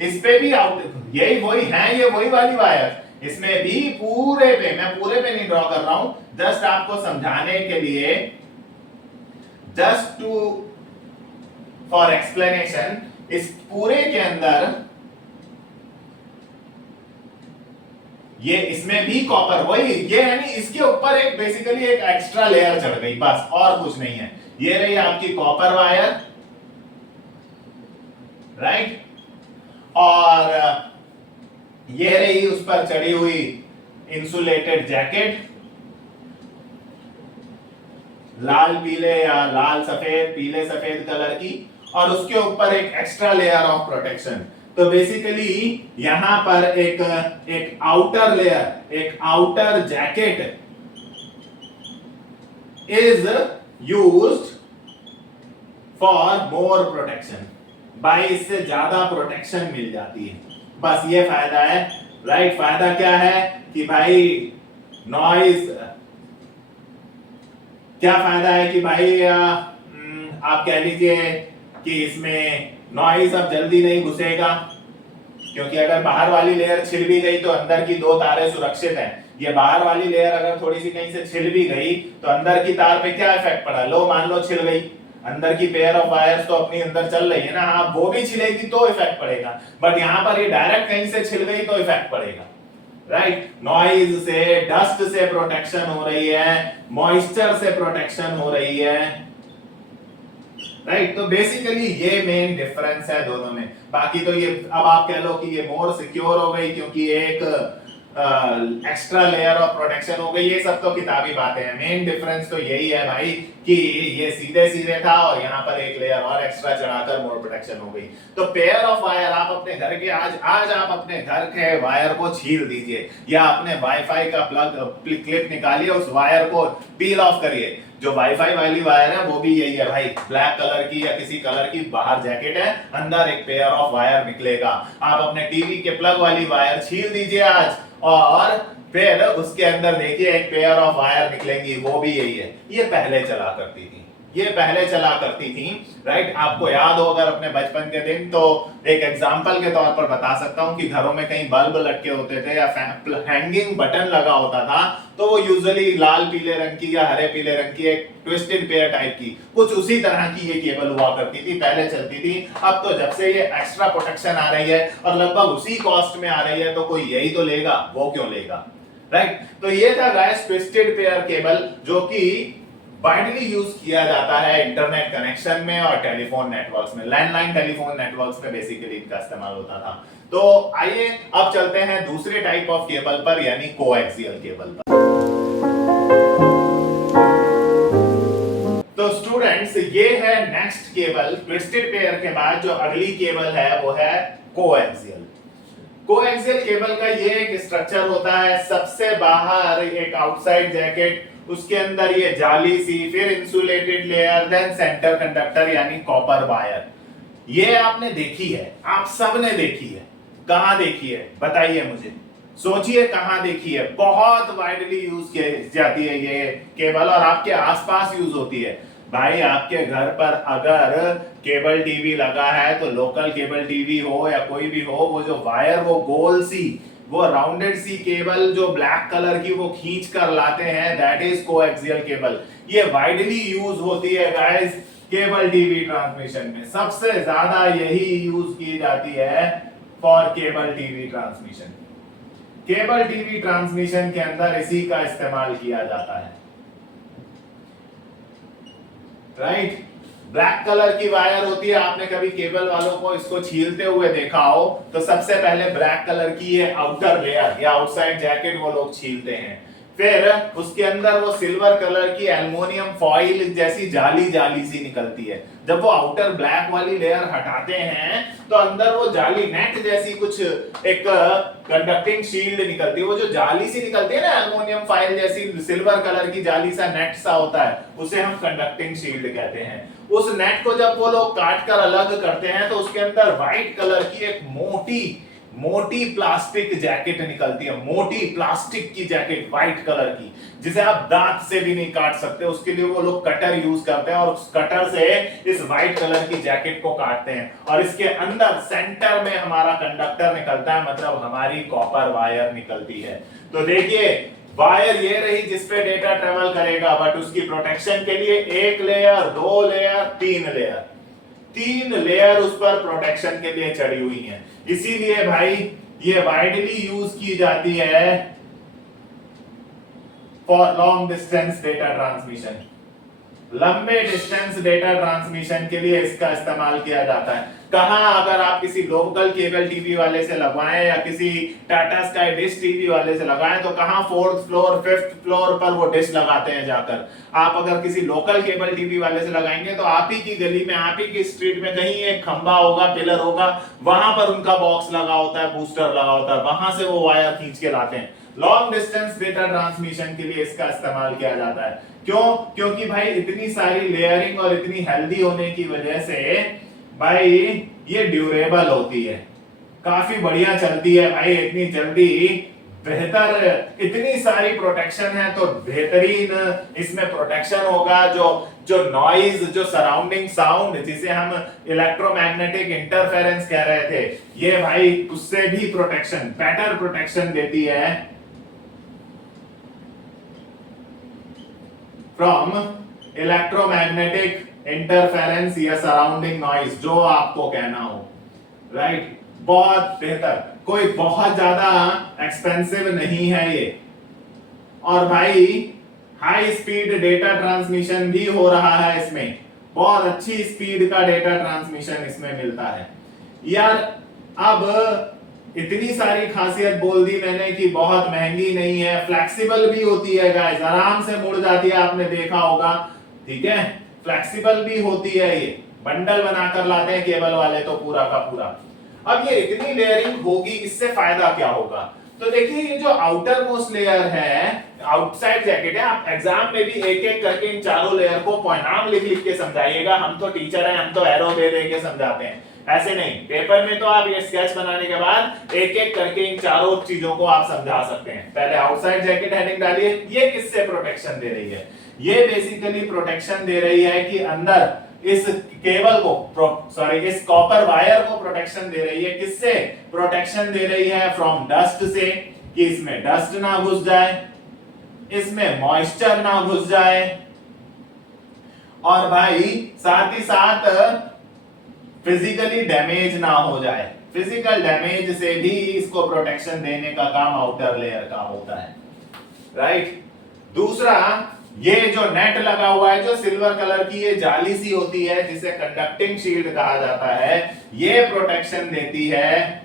इस पे भी यही वही है, ये वही वाली वायर, इसमें भी पूरे पे, मैं पूरे पे नहीं ड्रॉ कर रहा हूं, जस्ट आपको समझाने के लिए, जस्ट टू फॉर एक्सप्लेनेशन, इस पूरे के अंदर ये, इसमें भी कॉपर वही, ये यानी इसके ऊपर एक बेसिकली एक एक्स्ट्रा लेयर चढ़ गई, बस और कुछ नहीं है। ये रही आपकी कॉपर वायर, राइट, और ये रही उस पर चढ़ी हुई इंसुलेटेड जैकेट, लाल पीले या लाल सफेद, पीले सफेद कलर की, और उसके ऊपर एक एक्स्ट्रा लेयर ऑफ प्रोटेक्शन। तो बेसिकली यहां पर एक आउटर लेयर, एक outer jacket is used for more protection, भाई इससे ज्यादा प्रोटेक्शन मिल जाती है, बस ये फायदा है, राइट। फायदा क्या है कि भाई नॉइज, क्या फायदा है कि भाई आप कह लीजिए कि इसमें नॉइज अब जल्दी नहीं घुसेगा, क्योंकि अगर बाहर वाली लेयर छिल भी गई तो अंदर की दो तारें सुरक्षित हैं। ये बाहर वाली लेयर अगर थोड़ी सी कहीं से छिल भी गई तो अंदर की तार पे क्या इफेक्ट पड़ा, लो मान लो छिल गई, अंदर की पेयर ऑफ वायर्स तो अपनी अंदर चल रही है ना, आप वो भी छिलेगी तो इफेक्ट पड़ेगा, बट यहाँ पर ये डायरेक्ट कहीं से छिल गई तो इफेक्ट पड़ेगा, राइट। नॉइज से, डस्ट से प्रोटेक्शन हो रही है, मॉइस्चर से प्रोटेक्शन हो रही है, राइट। तो बेसिकली ये मेन डिफरेंस है दोनों में। बाकी तो ये अब आप कह लो कि ये मोर सिक्योर हो गई क्योंकि एक एक्स्ट्रा लेयर ऑफ प्रोटेक्शन हो गई, ये सब तो किताबी बातें हैं। मेन डिफरेंस तो यही है भाई कि ये सीधे सीधे था और यहाँ पर एक लेयर और एक्स्ट्रा चढ़ाकर मोर प्रोटेक्शन हो गई। तो पेयर ऑफ वायर आप अपने घर के आज आप अपने घर के वायर को छील दीजिए या अपने वाईफाई का प्लग क्लिप निकालिए, उस वायर को पील ऑफ करिए। जो वाईफाई वाली वायर है वो भी यही है भाई, ब्लैक कलर की या किसी कलर की बाहर जैकेट है, अंदर एक पेयर ऑफ वायर निकलेगा। आप अपने टीवी के प्लग वाली वायर छील दीजिए आज और फिर उसके अंदर देखिए एक पेयर ऑफ वायर निकलेंगी, वो भी यही है। ये पहले चला करती थी, ये पहले चला करती थी, राइट। आपको याद हो अगर अपने बचपन के दिन, तो एक एग्जांपल के तौर पर बता सकता हूं कि घरों में कहीं बल्ब लटके होते थे या हैंगिंग बटन लगा होता था, तो वो यूजुअली लाल पीले रंग की या हरे पीले रंग की एक ट्विस्टेड पेयर टाइप की कुछ उसी तरह की ये केबल हुआ करती थी, पहले चलती थी। अब तो जब से ये एक्स्ट्रा प्रोटेक्शन आ रही है और लगभग उसी कॉस्ट में आ रही है, तो कोई यही तो लेगा, वो क्यों लेगा, राइट। तो ये था गाइस ट्विस्टेड पेयर केबल, जो कि वाइडली यूज किया जाता है इंटरनेट कनेक्शन में और टेलीफोन नेटवर्क्स में, लैंडलाइन टेलीफोन नेटवर्क्स में बेसिकली इनका इस्तेमाल होता था। तो आइए अब चलते हैं दूसरे टाइप ऑफ केबल पर, यानी कोएक्सियल केबल पर। तो स्टूडेंट्स ये है नेक्स्ट केबल, ट्विस्टेड पेयर के बाद जो अगली केबल है वो है कोएक्सियल। कोएक्सियल केबल का ये एक स्ट्रक्चर होता है, सबसे बाहर एक आउटसाइड जैकेट, उसके अंदर ये जाली सी, फिर insulated layer, then centre conductor यानी कॉपर वायर। ये आपने देखी है, आप सबने देखी है। कहां देखी है बताइए मुझे, सोचिए कहां देखी है। बहुत वाइडली यूज की जाती है ये केबल और आपके आसपास यूज होती है। भाई आपके घर पर अगर केबल टीवी लगा है तो लोकल केबल टीवी हो या कोई भी हो, वो जो वायर वो गोल सी, वो राउंडेड सी केबल जो ब्लैक कलर की वो खींच कर लाते हैं, दैट इज कोएक्सियल केबल। ये वाइडली यूज होती है गाइस केबल टीवी ट्रांसमिशन में, सबसे ज्यादा यही यूज की जाती है for cable TV transmission. Cable TV transmission के अंदर इसी का इस्तेमाल किया जाता है, राइट। ब्लैक कलर की वायर होती है, आपने कभी केबल वालों को इसको छीलते हुए देखा हो तो सबसे पहले ब्लैक कलर की ये आउटर लेयर या आउटसाइड जैकेट वो लोग छीलते हैं, फिर उसके अंदर वो सिल्वर कलर की एल्युमिनियम फॉइल जैसी जाली जाली सी निकलती है। जब वो आउटर ब्लैक वाली लेयर हटाते हैं तो अंदर वो जाली नेट जैसी कुछ एक कंडक्टिंग शील्ड निकलती है। वो जो जाली सी निकलती है ना एल्युमिनियम फॉइल जैसी, सिल्वर कलर की जाली सा नेट सा होता है, उसे हम कंडक्टिंग शील्ड कहते हैं। उस नेट को जब वो लोग काट कर अलग करते हैं तो उसके अंदर व्हाइट कलर की एक मोटी मोटी प्लास्टिक जैकेट निकलती है, मोटी प्लास्टिक की जैकेट व्हाइट कलर की, जिसे आप दांत से भी नहीं काट सकते। उसके लिए वो लोग कटर यूज करते हैं और उस कटर से इस व्हाइट कलर की जैकेट को काटते हैं और इसके अंदर सेंटर में हमारा कंडक्टर निकलता है, मतलब हमारी कॉपर वायर निकलती है। तो देखिए वायर ये रही जिसपे डेटा ट्रेवल करेगा, बट उसकी प्रोटेक्शन के लिए एक लेयर, दो लेयर, तीन लेयर उस पर प्रोटेक्शन के लिए चढ़ी हुई हैं। इसीलिए भाई ये वाइडली यूज की जाती है for long distance data transmission. लंबे डिस्टेंस डेटा ट्रांसमिशन के लिए इसका इस्तेमाल किया जाता है। कहां, अगर आप किसी लोकल केबल टीवी वाले से लगवाएं या किसी टाटा स्काई डिश टीवी वाले से लगाएं तो कहां, 4th फ्लोर 5th फ्लोर पर वो डिश लगाते हैं जाकर। आप अगर किसी लोकल केबल टीवी वाले से लगाएंगे तो आप ही की गली में, आप ही की स्ट्रीट में कहीं एक खंबा होगा, पिलर होगा, वहां पर उनका बॉक्स लगा होता है, बूस्टर लगा होता है, वहां से वो वायर खींच के लाते हैं। लॉन्ग डिस्टेंस डेटा ट्रांसमिशन के लिए इसका इस्तेमाल किया जाता है। क्यों? क्योंकि भाई इतनी सारी लेयरिंग और इतनी हेल्दी होने की वजह से भाई ये ड्यूरेबल होती है, काफी बढ़िया चलती है भाई, इतनी जल्दी बेहतर, इतनी सारी प्रोटेक्शन है तो बेहतरीन इसमें प्रोटेक्शन होगा। जो नॉइज, जो सराउंडिंग साउंड जिसे हम इलेक्ट्रोमैग्नेटिक इंटरफेरेंस कह रहे थे, ये भाई उससे भी प्रोटेक्शन, बेटर प्रोटेक्शन देती है फ्रॉम इलेक्ट्रोमैग्नेटिक इंटरफेरेंस या सराउंडिंग नॉइज, जो आपको कहना हो, राइट। बहुत बेहतर, कोई बहुत ज्यादा एक्सपेंसिव नहीं है ये। और भाई हाई स्पीड डेटा ट्रांसमिशन भी हो रहा है इसमें, बहुत अच्छी स्पीड का डेटा ट्रांसमिशन इसमें मिलता है यार। अब इतनी सारी खासियत बोल दी मैंने कि बहुत महंगी नहीं है, फ्लेक्सिबल भी होती है गाइस, आराम से मुड़ जाती है, आपने देखा होगा, ठीक है। फ्लेक्सिबल भी होती है, ये बंडल बनाकर लाते हैं केबल वाले तो पूरा का पूरा। अब ये इतनी लेयरिंग होगी, इससे फायदा क्या होगा? तो देखिए ये जो आउटर मोस्ट लेयर है, आउटसाइड जैकेट है, आप एग्जाम में भी एक एक करके इन चारों लेयर को नाम लिख लिख के समझाइएगा। हम तो टीचर हैं, हम तो एरो दे दे के समझाते हैं, ऐसे नहीं। पेपर में तो आप ये स्केच बनाने के बाद एक एक करके इन चारों चीजों को आप समझा सकते हैं। पहले आउटसाइड जैकेट हेडिंग डालिए, ये किससे प्रोटेक्शन दे रही है? ये बेसिकली प्रोटेक्शन दे रही है कि अंदर इस केबल को इस कॉपर वायर को प्रोटेक्शन दे रही है। किससे प्रोटेक्शन दे रही है? फ्रॉम डस्ट से, कि इसमें डस्ट ना घुस जाए, इसमें मॉइस्चर ना घुस जाए, और भाई साथ ही साथ फिजिकली डैमेज ना हो जाए। फिजिकल डैमेज से भी इसको प्रोटेक्शन देने का काम आउटर लेयर का होता है, राइट। दूसरा, ये जो नेट लगा हुआ है, जो सिल्वर कलर की ये जाली सी होती है, जिसे कंडक्टिंग शील्ड कहा जाता है, ये प्रोटेक्शन देती है,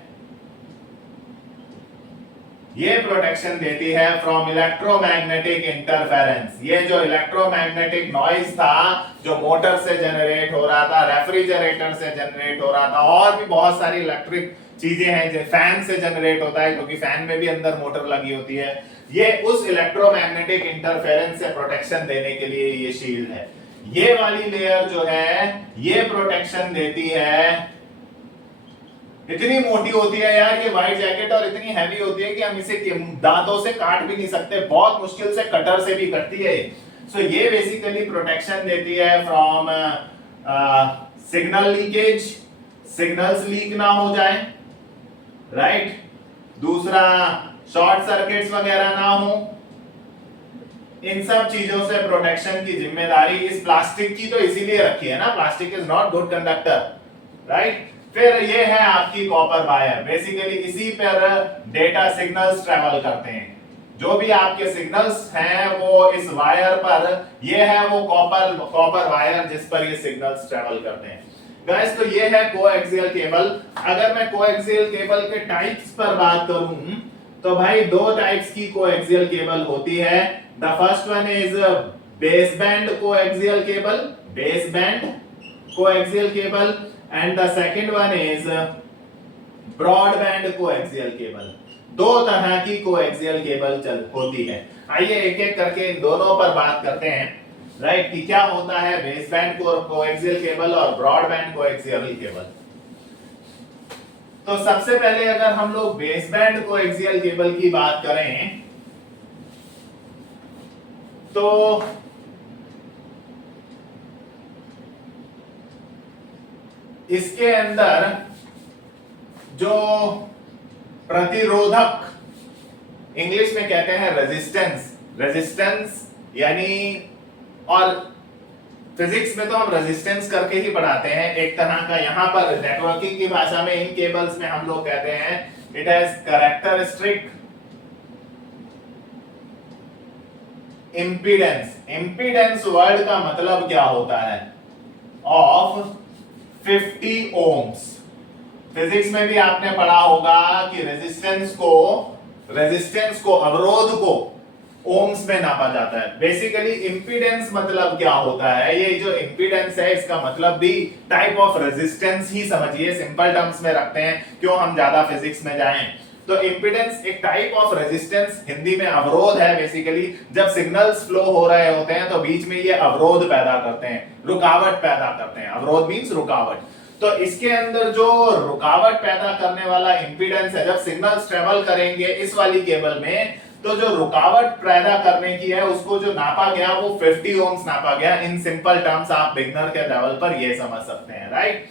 ये प्रोटेक्शन देती है फ्रॉम इलेक्ट्रोमैग्नेटिक इंटरफेरेंस। ये जो इलेक्ट्रोमैग्नेटिक नॉइज था, जो मोटर से जनरेट हो रहा था, रेफ्रिजरेटर से जनरेट हो रहा था, और भी बहुत सारी इलेक्ट्रिक चीजें हैं, जो फैन से जनरेट होता है, क्योंकि फैन में भी अंदर मोटर लगी होती है, ये उस इलेक्ट्रोमैग्नेटिक इंटरफेरेंस से प्रोटेक्शन देने के लिए ये शील्ड है। ये वाली लेयर जो है, ये प्रोटेक्शन देती है। इतनी मोटी होती है यार ये व्हाइट जैकेट, और इतनी हैवी होती है कि हम इसे दांतों से काट भी नहीं सकते, बहुत मुश्किल से कटर से भी कटती है। सो ये बेसिकली प्रोटेक्शन देती है from signal leakage, signals leak ना हो जाए, राइट। दूसरा, शॉर्ट सर्किट्स वगैरह ना हो, इन सब चीजों से प्रोटेक्शन की जिम्मेदारी इस प्लास्टिक की तो इसीलिए रखी है ना, plastic is not good conductor, right. फिर ये है आपकी कॉपर वायर, बेसिकली इसी पर डेटा सिग्नल्स ट्रेवल करते हैं। जो भी आपके सिग्नल्स हैं वो इस वायर पर, ये है वो कॉपर वायर जिस पर ये सिग्नल्स ट्रेवल करते हैं। गाइस, तो ये है कोएक्सियल केबल। अगर मैं कोएक्सियल केबल के टाइप्स पर बात करूं, तो भाई दो टाइप्स की कोएक्सियल केबल होती है। The first one is base band coaxial cable, base band coaxial cable, and the second one is broadband coaxial cable. दो तरह की कोएक्सियल केबल होती है। आइए एक एक करके इन दोनों पर बात करते हैं, राइट, कि क्या होता है बेस बैंड कोएक्सियल केबल और ब्रॉडबैंड कोएक्सियल केबल। तो सबसे पहले अगर हम लोग बेस बैंड कोएक्सियल केबल की बात करें, तो इसके अंदर जो प्रतिरोधक, इंग्लिश में कहते हैं रेजिस्टेंस, रेजिस्टेंस यानी, और फिजिक्स में तो हम रेजिस्टेंस करके ही पढ़ाते हैं एक तरह का। यहां पर नेटवर्किंग की भाषा में इन केबल्स में हम लोग कहते हैं it has characteristic impedance. Impedance word का मतलब क्या होता है? Of 50 ohms. फिजिक्स में भी आपने पढ़ा होगा कि रेजिस्टेंस को अवरोध को ओम्स में नापा जाता है। बेसिकली इंपीडेंस मतलब क्या होता है? ये जो इंपीडेंस है इसका मतलब भी टाइप ऑफ रेजिस्टेंस ही समझिए, सिंपल टर्म्स में रखते हैं, क्यों हम ज्यादा फिजिक्स में जाएं। तो इंपीडेंस एक टाइप ऑफ रेजिस्टेंस, हिंदी में अवरोध है। बेसिकली जब सिग्नल्स फ्लो हो रहे होते हैं तो बीच में ये अवरोध पैदा करते हैं, रुकावट पैदा करते हैं। अवरोध मींस रुकावट। तो इसके अंदर जो रुकावट पैदा करने वाला इंपीडेंस है, जब सिग्नल्स ट्रेवल करेंगे इस वाली केबल में, तो जो रुकावट पैदा करने की है उसको जो नापा गया वो 50 ओम्स नापा गया। इन सिंपल टर्म्स आप बिगनर के लेवल पर ये समझ सकते हैं, राइट।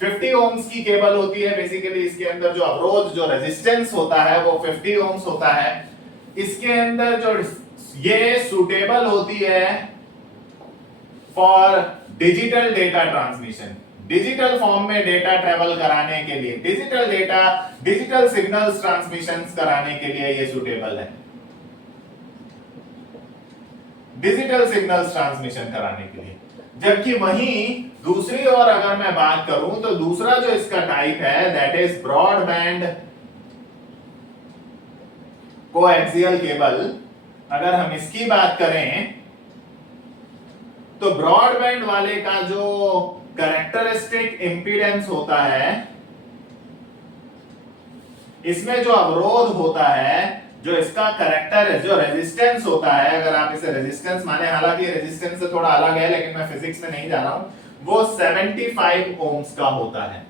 50 ओम्स की केबल होती है। बेसिकली इसके अंदर जो अवरोध, जो रेजिस्टेंस होता है वो 50 ओम्स होता है। इसके अंदर जो ये सूटेबल होती है for digital data transmission, digital form में डेटा ट्रेवल कराने के लिए, digital data, digital signals transmission कराने के लिए ये सुटेबल है, डिजिटल सिग्नल्स ट्रांसमिशन कराने के लिए। जबकि वहीं दूसरी ओर अगर मैं बात करूं तो दूसरा जो इसका टाइप है that is broadband coaxial cable. अगर हम इसकी बात करें तो ब्रॉडबैंड वाले का जो कैरेक्टरिस्टिक इंपीडेंस होता है, इसमें जो अवरोध होता है, जो इसका कैरेक्टर है, जो रेजिस्टेंस होता है, अगर आप इसे रेजिस्टेंस माने, हालांकि रेजिस्टेंस से थोड़ा अलग है लेकिन मैं फिजिक्स में नहीं जा रहा हूं, वो 75 ओम्स का होता है,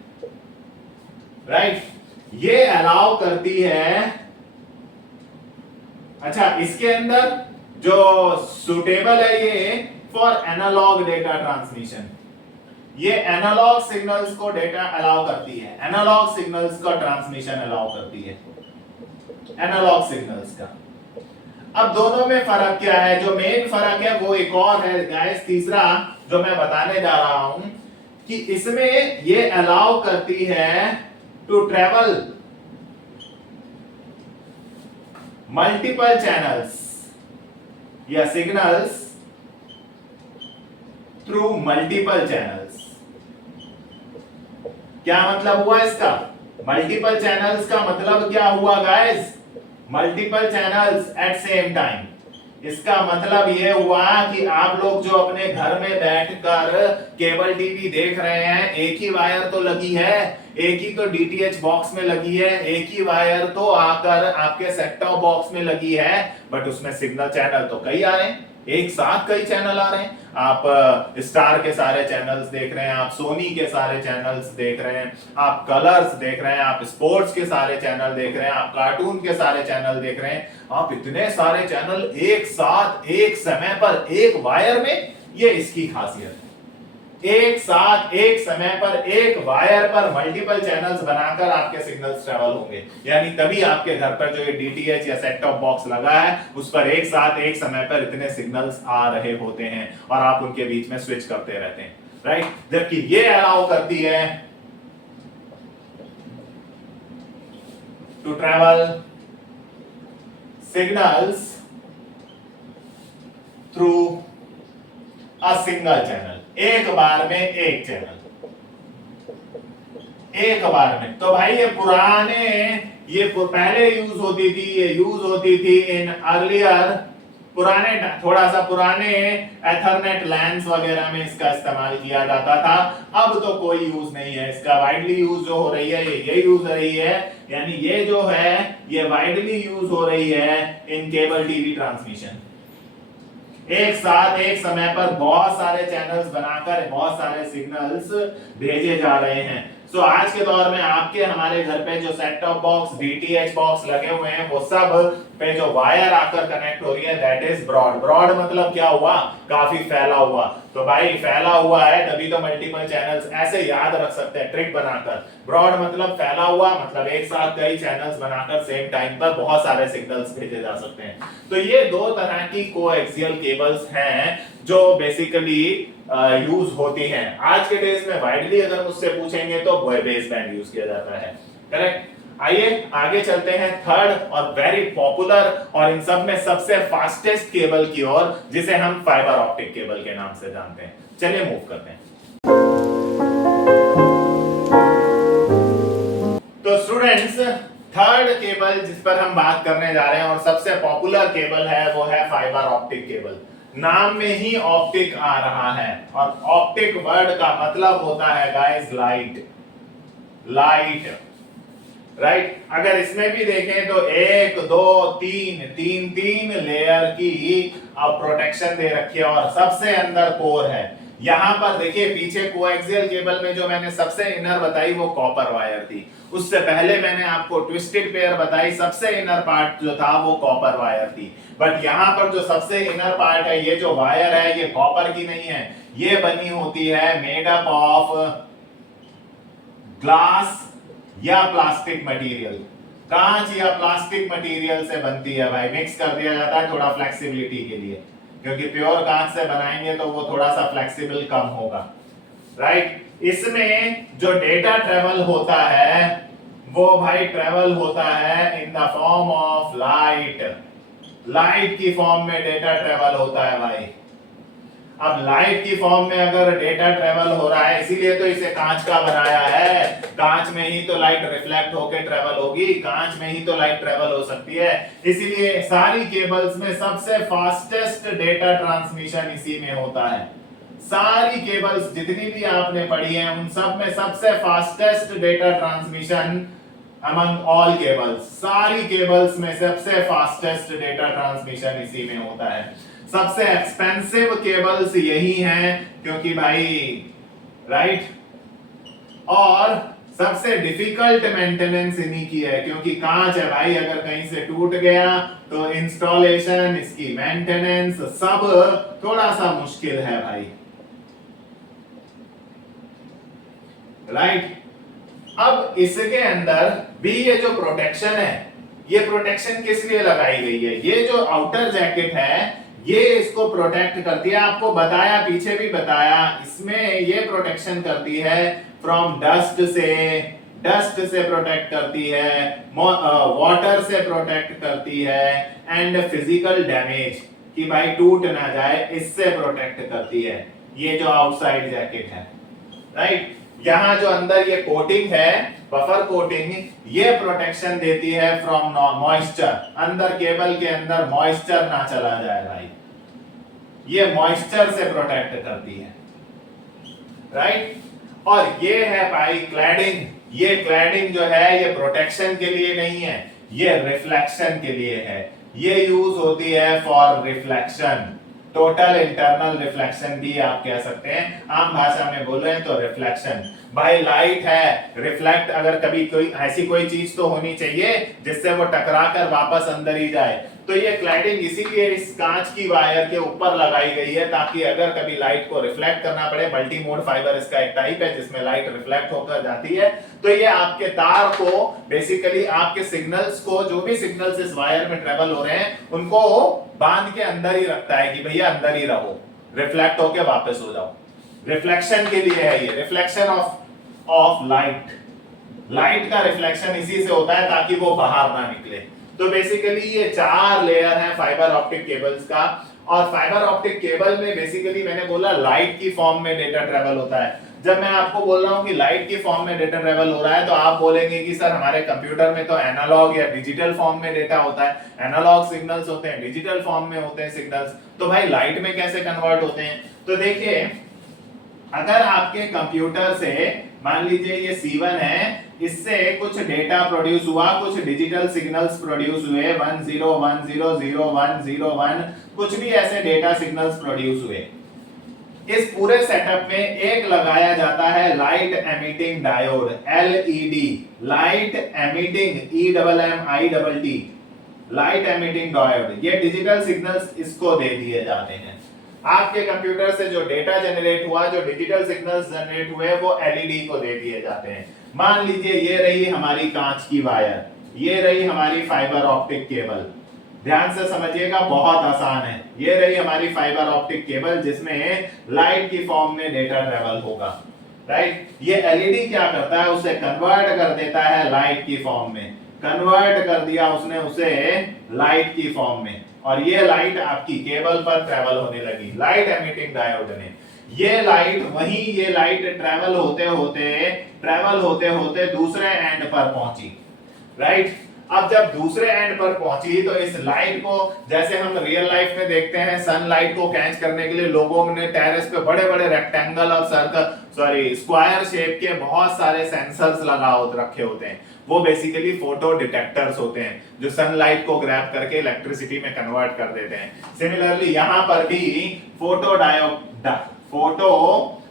राइट। ये अलाउ करती है, अच्छा इसके अंदर जो सुटेबल है ये फॉर एनालॉग डेटा ट्रांसमिशन, ये एनालॉग सिग्नल्स को डेटा अलाउ करती है, एनालॉग सिग्नल्स का ट्रांसमिशन अलाउ करती है, एनालॉग सिग्नल्स का। अब दोनों में फर्क क्या है? जो मेन फर्क है वो एक और है गाइस, तीसरा जो मैं बताने जा रहा हूं कि इसमें ये अलाउ करती है टू ट्रेवल मल्टीपल चैनल्स या सिग्नल्स थ्रू मल्टीपल चैनल्स। क्या मतलब हुआ इसका? मल्टीपल चैनल्स का मतलब क्या हुआ guys? Multiple channels at same time. इसका मतलब यह हुआ कि आप लोग जो अपने घर में बैठकर केबल टीवी देख रहे हैं, एक ही वायर तो लगी है, एक ही तो डीटीएच बॉक्स में लगी है, एक ही वायर तो आकर आपके सेट टॉप बॉक्स में लगी है, बट उसमें सिग्नल चैनल तो कई आ रहे हैं, एक साथ कई चैनल आ रहे हैं। आप स्टार के सारे चैनल्स देख रहे हैं, आप सोनी के सारे चैनल्स देख रहे हैं, आप कलर्स देख रहे हैं, आप स्पोर्ट्स के सारे चैनल देख रहे हैं, आप कार्टून के सारे चैनल देख रहे हैं, आप इतने सारे चैनल एक साथ एक समय पर एक वायर में, ये इसकी खासियत है। एक साथ एक समय पर एक वायर पर मल्टीपल चैनल्स बनाकर आपके सिग्नल्स ट्रैवल होंगे, यानी तभी आपके घर पर जो ये डीटीएच या सेट टॉप बॉक्स लगा है उस पर एक साथ एक समय पर इतने सिग्नल्स आ रहे होते हैं और आप उनके बीच में स्विच करते रहते हैं, राइट। जबकि ये अलाउ करती है to travel signals through a single channel, एक बार में एक चैनल, एक बार में। तो भाई ये पुराने, ये पहले यूज होती थी, ये यूज होती थी इन अर्लियर, पुराने, थोड़ा सा पुराने एथरनेट लैंस वगैरह में इसका इस्तेमाल किया जाता था। अब तो कोई यूज नहीं है इसका, वाइडली यूज जो हो रही है ये यूज हो रही है, यानी ये जो है ये वाइडली यूज हो रही है इन केबल टीवी ट्रांसमिशन। एक साथ एक समय पर बहुत सारे चैनल्स बनाकर बहुत सारे सिग्नल्स भेजे जा रहे हैं। सो आज के दौर में आपके हमारे घर पे जो set top box, DTH box लगे हुए हैं, वो सब पे जो वायर आकर कनेक्ट हो रही है दैट इज ब्रॉड। ब्रॉड मतलब क्या हुआ? काफी फैला हुआ। तो भाई फैला हुआ है तभी तो मल्टीपल चैनल्स, ऐसे याद रख सकते हैं ट्रिक बनाकर। ब्रॉड मतलब फैला हुआ, मतलब एक साथ कई चैनल्स बनाकर सेम टाइम पर बहुत सारे सिग्नल्स भेजे जा सकते हैं। तो ये दो तरह की कोएक्सियल केबल्स हैं जो बेसिकली यूज होती हैं। आज के डेज में वाइडली अगर मुझसे पूछेंगे तो बेस बैंड यूज किया जाता है, करेक्ट। आइए आगे चलते हैं थर्ड और वेरी पॉपुलर और इन सब में सबसे फास्टेस्ट केबल की ओर, जिसे हम फाइबर ऑप्टिक केबल के नाम से जानते हैं। चलिए मूव करते हैं। तो स्टूडेंट्स, थर्ड केबल जिस पर हम बात करने जा रहे हैं और सबसे पॉपुलर केबल है वो है फाइबर ऑप्टिक केबल। नाम में ही ऑप्टिक आ रहा है और ऑप्टिक वर्ड का मतलब होता है गाइस लाइट, लाइट, राइट। अगर इसमें भी देखें तो एक दो तीन लेयर की अब प्रोटेक्शन दे रखी है और सबसे अंदर कोर है। यहां पर देखिए पीछे कोएक्सियल केबल में जो मैंने सबसे इनर बताई वो कॉपर वायर थी, उससे पहले मैंने आपको ट्विस्टेड पेयर बताई, सबसे इनर पार्ट जो था वो कॉपर वायर थी। बट यहां पर जो सबसे इनर पार्ट है, ये जो वायर है ये कॉपर की नहीं है, ये बनी होती है मेड अप ऑफ ग्लास या प्लास्टिक मटेरियल, कांच या प्लास्टिक मटेरियल से बनती है भाई, मिक्स कर दिया जाता है थोड़ा फ्लेक्सिबिलिटी के लिए, क्योंकि प्योर कांच से बनाएंगे तो वो थोड़ा सा फ्लेक्सिबल कम होगा, राइट। इसमें जो डेटा ट्रेवल होता है वो भाई ट्रेवल होता है in the form of light. Light की फॉर्म में डेटा ट्रेवल होता है भाई। अब लाइट की फॉर्म में अगर डेटा ट्रेवल हो रहा है, इसीलिए तो इसे कांच का बनाया है। कांच में ही तो लाइट रिफ्लेक्ट होकर ट्रेवल होगी, कांच में ही तो लाइट ट्रेवल हो सकती है। इसीलिए सारी केबल्स में सबसे फास्टेस्ट डेटा ट्रांसमिशन इसी में होता है। सारी केबल्स जितनी भी आपने पढ़ी हैं उन सब में सबसे fastest data transmission among all cables, सारी केबल्स में सबसे फास्टेस्ट डेटा ट्रांसमिशन इसी में होता है। सबसे एक्सपेंसिव केबल्स यही हैं क्योंकि भाई, राइट, और सबसे डिफिकल्ट मेंटेनेंस इन्हीं की है क्योंकि कांच है भाई, अगर कहीं से टूट गया तो इंस्टॉलेशन, इसकी मेंटेनेंस सब थोड़ा सा मुश्किल है भाई, राइट। अब इसके अंदर भी ये जो प्रोटेक्शन है, ये प्रोटेक्शन किस लिए लगाई गई है? ये जो आउटर जैकेट है ये इसको प्रोटेक्ट करती है। आपको बताया, पीछे भी बताया, इसमें ये प्रोटेक्शन करती है फ्रॉम डस्ट से प्रोटेक्ट करती है, वाटर से प्रोटेक्ट करती है, एंड फिजिकल डैमेज कि भाई टूट ना जाए, इससे प्रोटेक्ट करती है ये जो आउटसाइड जैकेट है, राइट। यहां जो अंदर ये कोटिंग है, बफर कोटिंग, ये प्रोटेक्शन देती है फ्रॉम मॉइस्चर। अंदर केबल के अंदर मॉइस्चर ना चला जाए भाई, ये मॉइस्चर से प्रोटेक्ट करती है, राइट। और ये है भाई क्लैडिंग। ये क्लैडिंग जो है ये प्रोटेक्शन के लिए नहीं है, ये रिफ्लेक्शन के लिए है। ये यूज होती है for reflection, total internal reflection भी आप कह सकते हैं, आम भाषा में बोल रहे हैं तो रिफ्लेक्शन। भाई लाइट है, रिफ्लेक्ट अगर कभी कोई ऐसी कोई चीज तो होनी चाहिए जिससे वो टकरा कर वापस अंदर ही जाए, तो ये क्लैडिंग इसीलिए इस कांच की वायर के ऊपर लगाई गई है ताकि अगर कभी लाइट को रिफ्लेक्ट करना पड़े, मल्टी मोड फाइबर इसका एक टाइप है जिसमें लाइट रिफ्लेक्ट होकर जाती है, तो ये आपके तार को, बेसिकली आपके सिग्नल्स को, जो भी सिग्नल्स इस वायर में ट्रेवल हो रहे हैं उनको बांध के अंदर ही रखता है कि भैया अंदर ही रहो, रिफ्लेक्ट होके वापस हो जाओ। रिफ्लेक्शन के लिए है ये, रिफ्लेक्शन ऑफ लाइट। लाइट का रिफ्लेक्शन इसी से होता है ताकि वो बाहर ना निकले। तो बेसिकली ये 4 लेयर है फाइबर ऑप्टिक केबल्स का, और फाइबर ऑप्टिक केबल में बेसिकली मैंने बोला लाइट की फॉर्म में डेटा ट्रेवल होता है। जब मैं आपको बोल रहा हूं कि लाइट की फॉर्म में डेटा ट्रेवल हो रहा है तो आप बोलेंगे कि सर हमारे कंप्यूटर में तो एनालॉग या डिजिटल फॉर्म में डेटा होता है, एनालॉग सिग्नल्स होते हैं, डिजिटल फॉर्म में होते हैं सिग्नल्स, तो भाई लाइट में कैसे कन्वर्ट होते हैं? तो देखिए, अगर आपके कंप्यूटर से मान लीजिए ये C1 है, इससे कुछ डेटा प्रोड्यूस हुआ, कुछ डिजिटल सिग्नल्स प्रोड्यूस हुए, 10100101, कुछ भी ऐसे डेटा सिग्नल्स प्रोड्यूस हुए। इस पूरे सेटअप में एक लगाया जाता है light emitting diode, LED, light emitting, EMMITT, light emitting diode. ये डिजिटल सिग्नल्स इसको दे दिए जाते हैं। आपके कंप्यूटर से जो डेटा जनरेट हुआ, जो डिजिटल सिग्नल्स जनरेट हुए, वो LED को दे दिए जाते हैं। मान लीजिए ये रही हमारी कांच की वायर, ये रही हमारी फाइबर ऑप्टिक केबल। ध्यान से समझिएगा, बहुत आसान है। ये रही हमारी फाइबर ऑप्टिक केबल जिसमें लाइट की फॉर्म में डेटा ट्रेवल होगा, राइट। ये LED क्या करता है, उसे कन्वर्ट कर देता है लाइट की फॉर्म में, कन्वर्ट कर दिया उसने उसे लाइट की फॉर्म में, और ये लाइट आपकी केबल पर ट्रेवल होने लगी लाइट एमिटिंग डायोड ने। ये लाइट वहीं, ये लाइट ट्रेवल होते होते दूसरे एंड पर पहुंची, राइट। अब जब दूसरे एंड पर पहुंची तो इस लाइट को, जैसे हम रियल लाइफ में देखते हैं, सनलाइट को कैच करने के लिए लोगों ने टेरेस पे बड़े बड़े रेक्टेंगल और स्क्वायर शेप के बहुत सारे सेंसर्स रखे होते हैं। वो बेसिकली फोटो डिटेक्टर्स होते हैं जो सनलाइट को ग्रैब करके इलेक्ट्रिसिटी में कन्वर्ट कर देते हैं। सिमिलरली यहां पर भी फोटो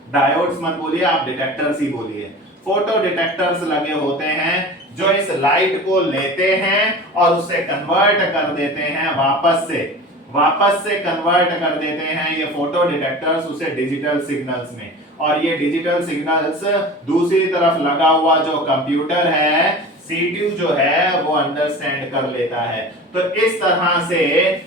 डायोड्स मत बोलिए, आप डिटेक्टर्स ही बोलिए। फोटो डिटेक्टर्स लगे होते हैं जो इस लाइट को लेते हैं और उसे कन्वर्ट कर देते हैं वापस से वापस से कन्वर्ट कर देते हैं ये फोटो डिटेक्टर्स उसे डिजिटल सिग्नल्स में, और ये डिजिटल सिग्नल्स दूसरी तरफ लगा हुआ जो कंप्यूटर है, सीपीयू जो है, वो अंडरस्टैंड कर लेता है। तो इस तरह से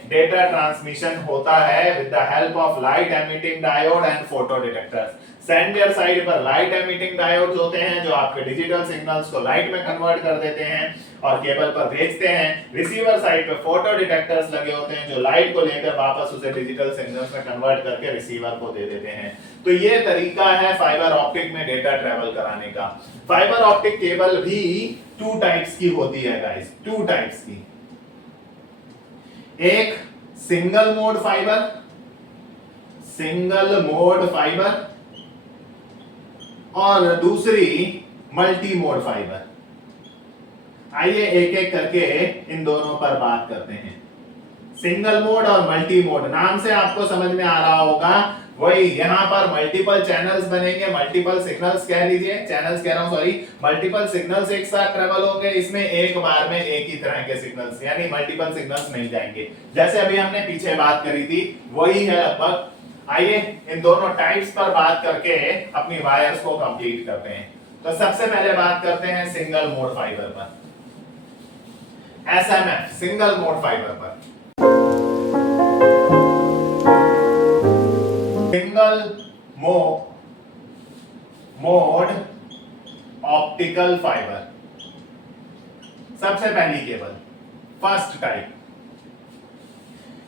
डेटा ट्रांसमिशन होता है with the help of light emitting diode and photo detectors. Sender side पर लाइट एमिटिंग डायोड्स होते हैं जो आपके डिजिटल सिग्नल्स को लाइट में कन्वर्ट कर देते हैं और केबल पर भेजते हैं। रिसीवर साइड पे फोटो डिटेक्टर्स लगे होते हैं जो लाइट को लेकर वापस उसे डिजिटल सिग्नल्स में कन्वर्ट करके रिसीवर को दे देते हैं। तो ये तरीका है फाइबर ऑप्टिक में डेटा ट्रेवल कराने का। फाइबर ऑप्टिक केबल भी टू टाइप्स की होती है गाइस, टू टाइप्स की। एक single mode fibre, single mode fibre, और दूसरी मल्टी मोड फाइबर। आइए एक एक करके इन दोनों पर बात करते हैं। सिंगल मोड और मल्टी मोड, नाम से आपको समझ में आ रहा होगा, वही यहां पर मल्टीपल चैनल्स बनेंगे, मल्टीपल सिग्नल्स कह लीजिए, चैनल्स कह रहा हूं सॉरी, मल्टीपल सिग्नल्स एक साथ ट्रेवल होंगे, इसमें एक बार में एक ही तरह के सिग्नल्स, यानी मल्टीपल सिग्नल्स नहीं जाएंगे। जैसे अभी हमने पीछे बात करी थी वही है लगभग। आइए इन दोनों टाइप्स पर बात करके अपनी वायर्स को कंप्लीट करते हैं। तो सबसे पहले बात करते हैं सिंगल मोड फाइबर पर, एसएमएफ सिंगल मोड फाइबर पर। सिंगल मोड ऑप्टिकल फाइबर, सबसे पहली केबल, फर्स्ट टाइप।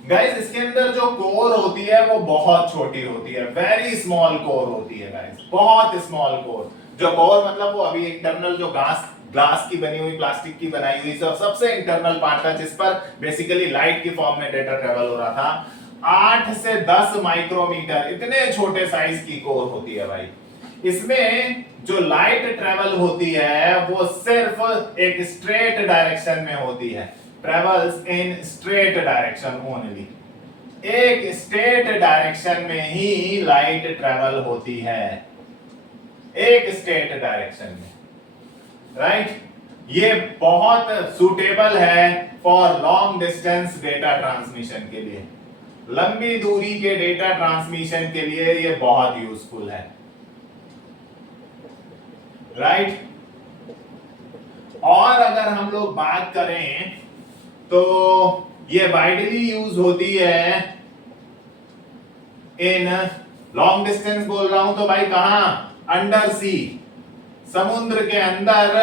गाइस इसके अंदर जो कोर होती है वो बहुत छोटी होती है, वेरी स्मॉल कोर होती है गाइस, बहुत स्मॉल कोर। जो कोर मतलब वो अभी इंटरनल जो ग्लास की बनी हुई, प्लास्टिक की बनाई हुई सबसे इंटरनल पार्ट था जिस पर बेसिकली लाइट की फॉर्म में डेटा ट्रेवल हो रहा था। 8 से 10 माइक्रोमीटर इतने छोटे साइज की कोर होती है भाई। इसमें जो लाइट ट्रेवल होती है वो सिर्फ एक स्ट्रेट डायरेक्शन में होती है, travels in straight direction only, एक स्ट्रेट डायरेक्शन में ही लाइट ट्रेवल होती है, एक स्ट्रेट डायरेक्शन में, राइट। ये बहुत सूटेबल है for long distance data transmission के लिए, लंबी दूरी के डेटा ट्रांसमिशन के लिए ये बहुत यूजफुल है, राइट। और अगर हम लोग बात करें तो ये वाइडली यूज होती है इन लॉन्ग डिस्टेंस, बोल रहा हूं तो भाई कहां, अंडर सी, समुद्र के अंदर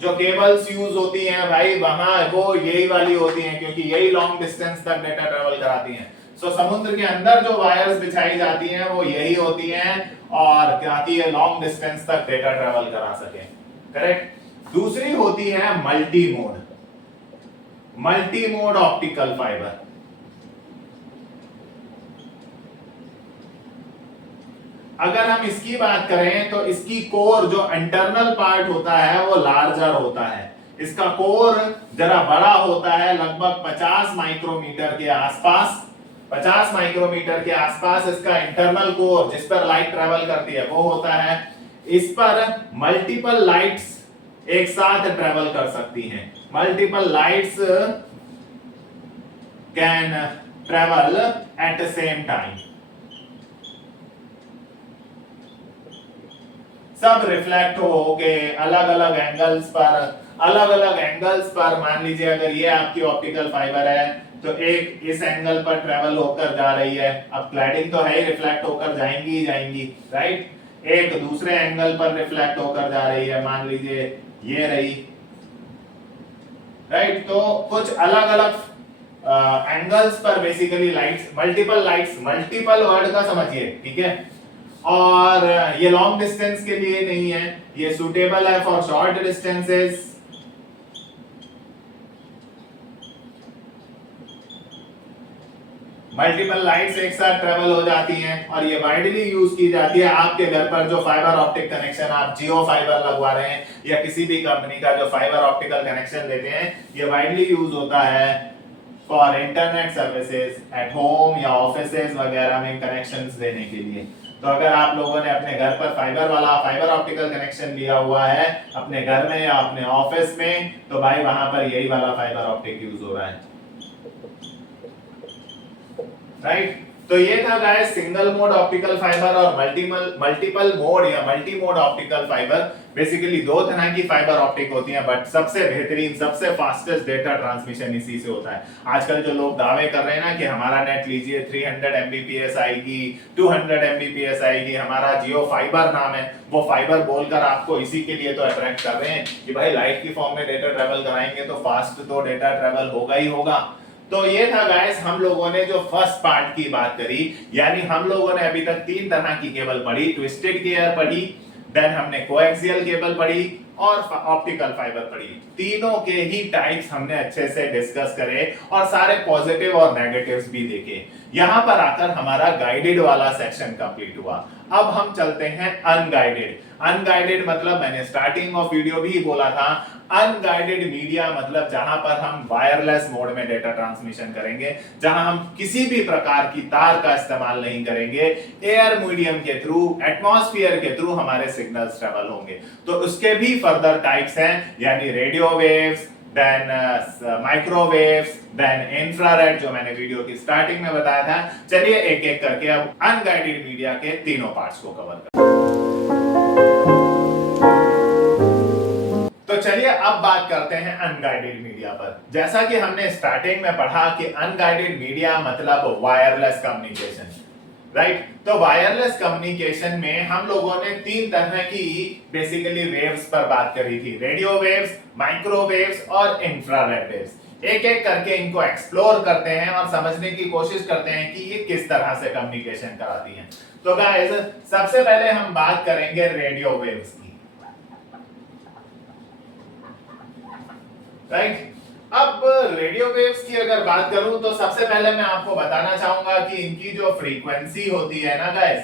जो केबल्स यूज होती हैं भाई वहां वो यही वाली होती हैं, क्योंकि यही लॉन्ग डिस्टेंस तक डेटा ट्रेवल कराती हैं। सो समुद्र के अंदर जो वायर्स बिछाई जाती हैं वो यही होती हैं और कहती है लॉन्ग डिस्टेंस तक डेटा ट्रेवल करा सके, करेक्ट। दूसरी होती है multi mode, multi mode optical fibre. अगर हम इसकी बात करें तो इसकी कोर जो इंटरनल पार्ट होता है वो लार्जर होता है, इसका कोर जरा बड़ा होता है, लगभग 50 माइक्रोमीटर के आसपास, 50 माइक्रोमीटर के आसपास इसका इंटरनल कोर जिस पर लाइट ट्रेवल करती है वो होता है। इस पर मल्टीपल लाइट्स एक साथ ट्रेवल कर सकती हैं, multiple lights can travel at the same time, सब रिफ्लेक्ट होके अलग अलग एंगल्स पर, मान लीजिए अगर ये आपकी ऑप्टिकल फाइबर है तो एक इस एंगल पर ट्रेवल होकर जा रही है, अब क्लैडिंग तो है ही, रिफ्लेक्ट होकर जाएंगी ही जाएंगी, राइट। एक दूसरे एंगल पर रिफ्लेक्ट होकर जा रही है, मान लीजिए ये रही, राइट। तो कुछ अलग अलग एंगल्स पर बेसिकली लाइट्स, मल्टीपल वर्ड का समझिए, ठीक है। और ये लॉन्ग डिस्टेंस के लिए नहीं है, ये सूटेबल है for short distances. Multiple lights एक साथ ट्रेवल हो जाती हैं और ये वाइडली यूज की जाती है। आपके घर पर जो फाइबर ऑप्टिक कनेक्शन आप जियो फाइबर लगवा रहे हैं या किसी भी कंपनी का जो फाइबर ऑप्टिकल कनेक्शन लेते हैं, ये वाइडली यूज होता है for internet services at home या ऑफिसेज वगैरह में कनेक्शंस देने के लिए। तो अगर आप लोगों ने अपने घर पर फाइबर ऑप्टिकल कनेक्शन लिया हुआ है अपने घर में या अपने ऑफिस में, तो भाई वहां पर यही वाला फाइबर ऑप्टिक यूज हो रहा है। राइट। तो ये था guys single mode optical fibre और मल्टीपल मोड या multi mode optical fibre. Basically दो तरह की फाइबर ऑप्टिक होती हैं, बट सबसे बेहतरीन सबसे फास्टेस्ट डेटा ट्रांसमिशन इसी से होता है। आजकल जो लोग दावे कर रहे हैं ना कि हमारा नेट लीजिए 300 Mbps आएगी, 200 Mbps आएगी, हमारा जियो फाइबर नाम है, वो फाइबर बोलकर आपको इसी के लिए तो अट्रैक्ट कर रहे हैं कि भाई लाइट की फॉर्म में डेटा ट्रेवल कराएंगे तो फास्ट तो डेटा ट्रेवल होगा ही होगा। तो ये था गाइस हम लोगों ने जो फर्स्ट पार्ट की बात करी, यानी हम लोगों ने अभी तक तीन तरह की केबल पढ़ी, ट्विस्टेड केयर पढ़ी, देन हमने कोएक्सियल केबल पढ़ी और ऑप्टिकल फाइबर पढ़ी। तीनों के ही टाइप्स हमने अच्छे से डिस्कस करे और सारे पॉजिटिव और नेगेटिव्स भी देखे। यहां पर आकर हमारा गाइडेड वाला सेक्शन कंप्लीट हुआ। अब हम चलते हैं अनगाइडेड। अनगाइडेड मतलब मैंने स्टार्टिंग ऑफ वीडियो भी बोला था, अनगाइडेड मीडिया मतलब जहां पर हम वायरलेस मोड में डेटा ट्रांसमिशन करेंगे, जहां हम किसी भी प्रकार की तार का इस्तेमाल नहीं करेंगे, एयर मीडियम के थ्रू, एटमॉस्फेयर के थ्रू हमारे सिग्नल्स ट्रेवल होंगे। तो उसके भी फर्दर टाइप्स हैं, यानी radio waves, then microwaves, then infrared जो मैंने वीडियो की स्टार्टिंग में बताया था। चलिए एक एक करके अब अनगाइडेड मीडिया के तीनों पार्ट्स को कवर करते हैं। तो चलिए अब बात करते हैं अनगाइडेड मीडिया पर। जैसा कि हमने स्टार्टिंग में पढ़ा कि अनगाइडेड मीडिया मतलब वायरलेस कम्युनिकेशन, राइट। तो वायरलेस कम्युनिकेशन में हम लोगों ने तीन तरह की बेसिकली वेव्स पर बात करी थी, रेडियो वेव्स, माइक्रोवेव्स और इंफ्रारेड वेव्स। एक एक करके इनको एक्सप्लोर करते हैं और समझने की कोशिश करते हैं कि ये किस तरह से कम्युनिकेशन कराती हैं। तो गाइस सबसे पहले हम बात करेंगे रेडियो वेव्स की, राइट। अब रेडियो वेव्स की अगर बात करूं तो सबसे पहले मैं आपको बताना चाहूंगा कि इनकी जो फ्रीक्वेंसी होती है ना गाइस,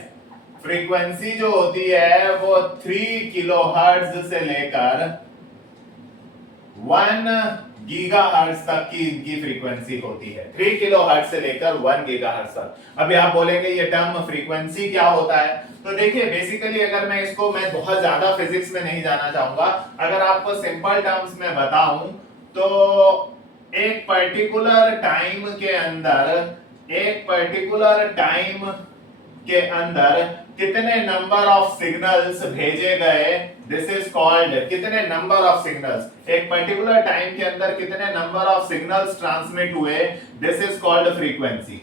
फ्रीक्वेंसी जो होती है वो 3 किलोहर्ट्ज से लेकर 1 गीगाहर्ट्ज तक की इनकी फ्रीक्वेंसी होती है। 3 किलोहर्ट्ज से लेकर 1 गीगाहर्ट्ज तक। अभी आप बोलेंगे ये टर्म फ्रीक्वेंसी क्या होता है, तो देखिए बेसिकली अगर मैं इसको बहुत ज्यादा फिजिक्स में नहीं जाना चाहूंगा, अगर आपको सिंपल टर्म्स में बताऊं तो एक पर्टिकुलर टाइम के अंदर कितने नंबर ऑफ सिग्नल्स भेजे गए, दिस इज कॉल्ड, कितने नंबर ऑफ सिग्नल्स एक पर्टिकुलर टाइम के अंदर कितने नंबर ऑफ सिग्नल्स ट्रांसमिट हुए, दिस इज कॉल्ड फ्रीक्वेंसी।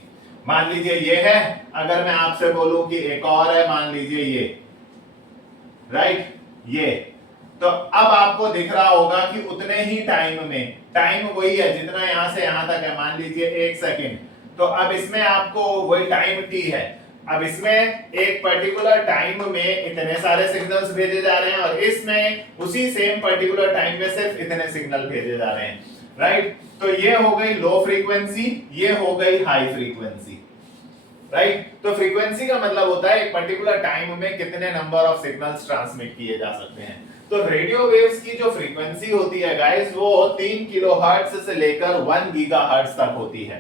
मान लीजिए ये है, अगर मैं आपसे बोलूं कि एक और है, मान लीजिए ये, राइट, ये, तो अब आपको दिख रहा होगा कि उतने ही टाइम में, टाइम वही है जितना यहां से यहां तक है, मान लीजिए 1 सेकंड, तो अब इसमें आपको वही टाइम t है। अब इसमें एक पर्टिकुलर टाइम में इतने सारे सिग्नल्स भेजे जा रहे हैं और इसमें उसी सेम पर्टिकुलर टाइम में सिर्फ इतने सिग्नल भेजे जा रहे हैं, राइट। तो ये हो गई लो फ्रीक्वेंसी, ये हो गई हाई फ्रीक्वेंसी, राइट। तो फ्रीक्वेंसी का मतलब होता है एक पर्टिकुलर टाइम में कितने नंबर ऑफ सिग्नल्स ट्रांसमिट किए जा सकते हैं। तो रेडियो वेव्स की जो फ्रीक्वेंसी होती है गाइस वो 3 किलोहर्ट्ज से लेकर 1 गीगाहर्ट्ज तक होती है,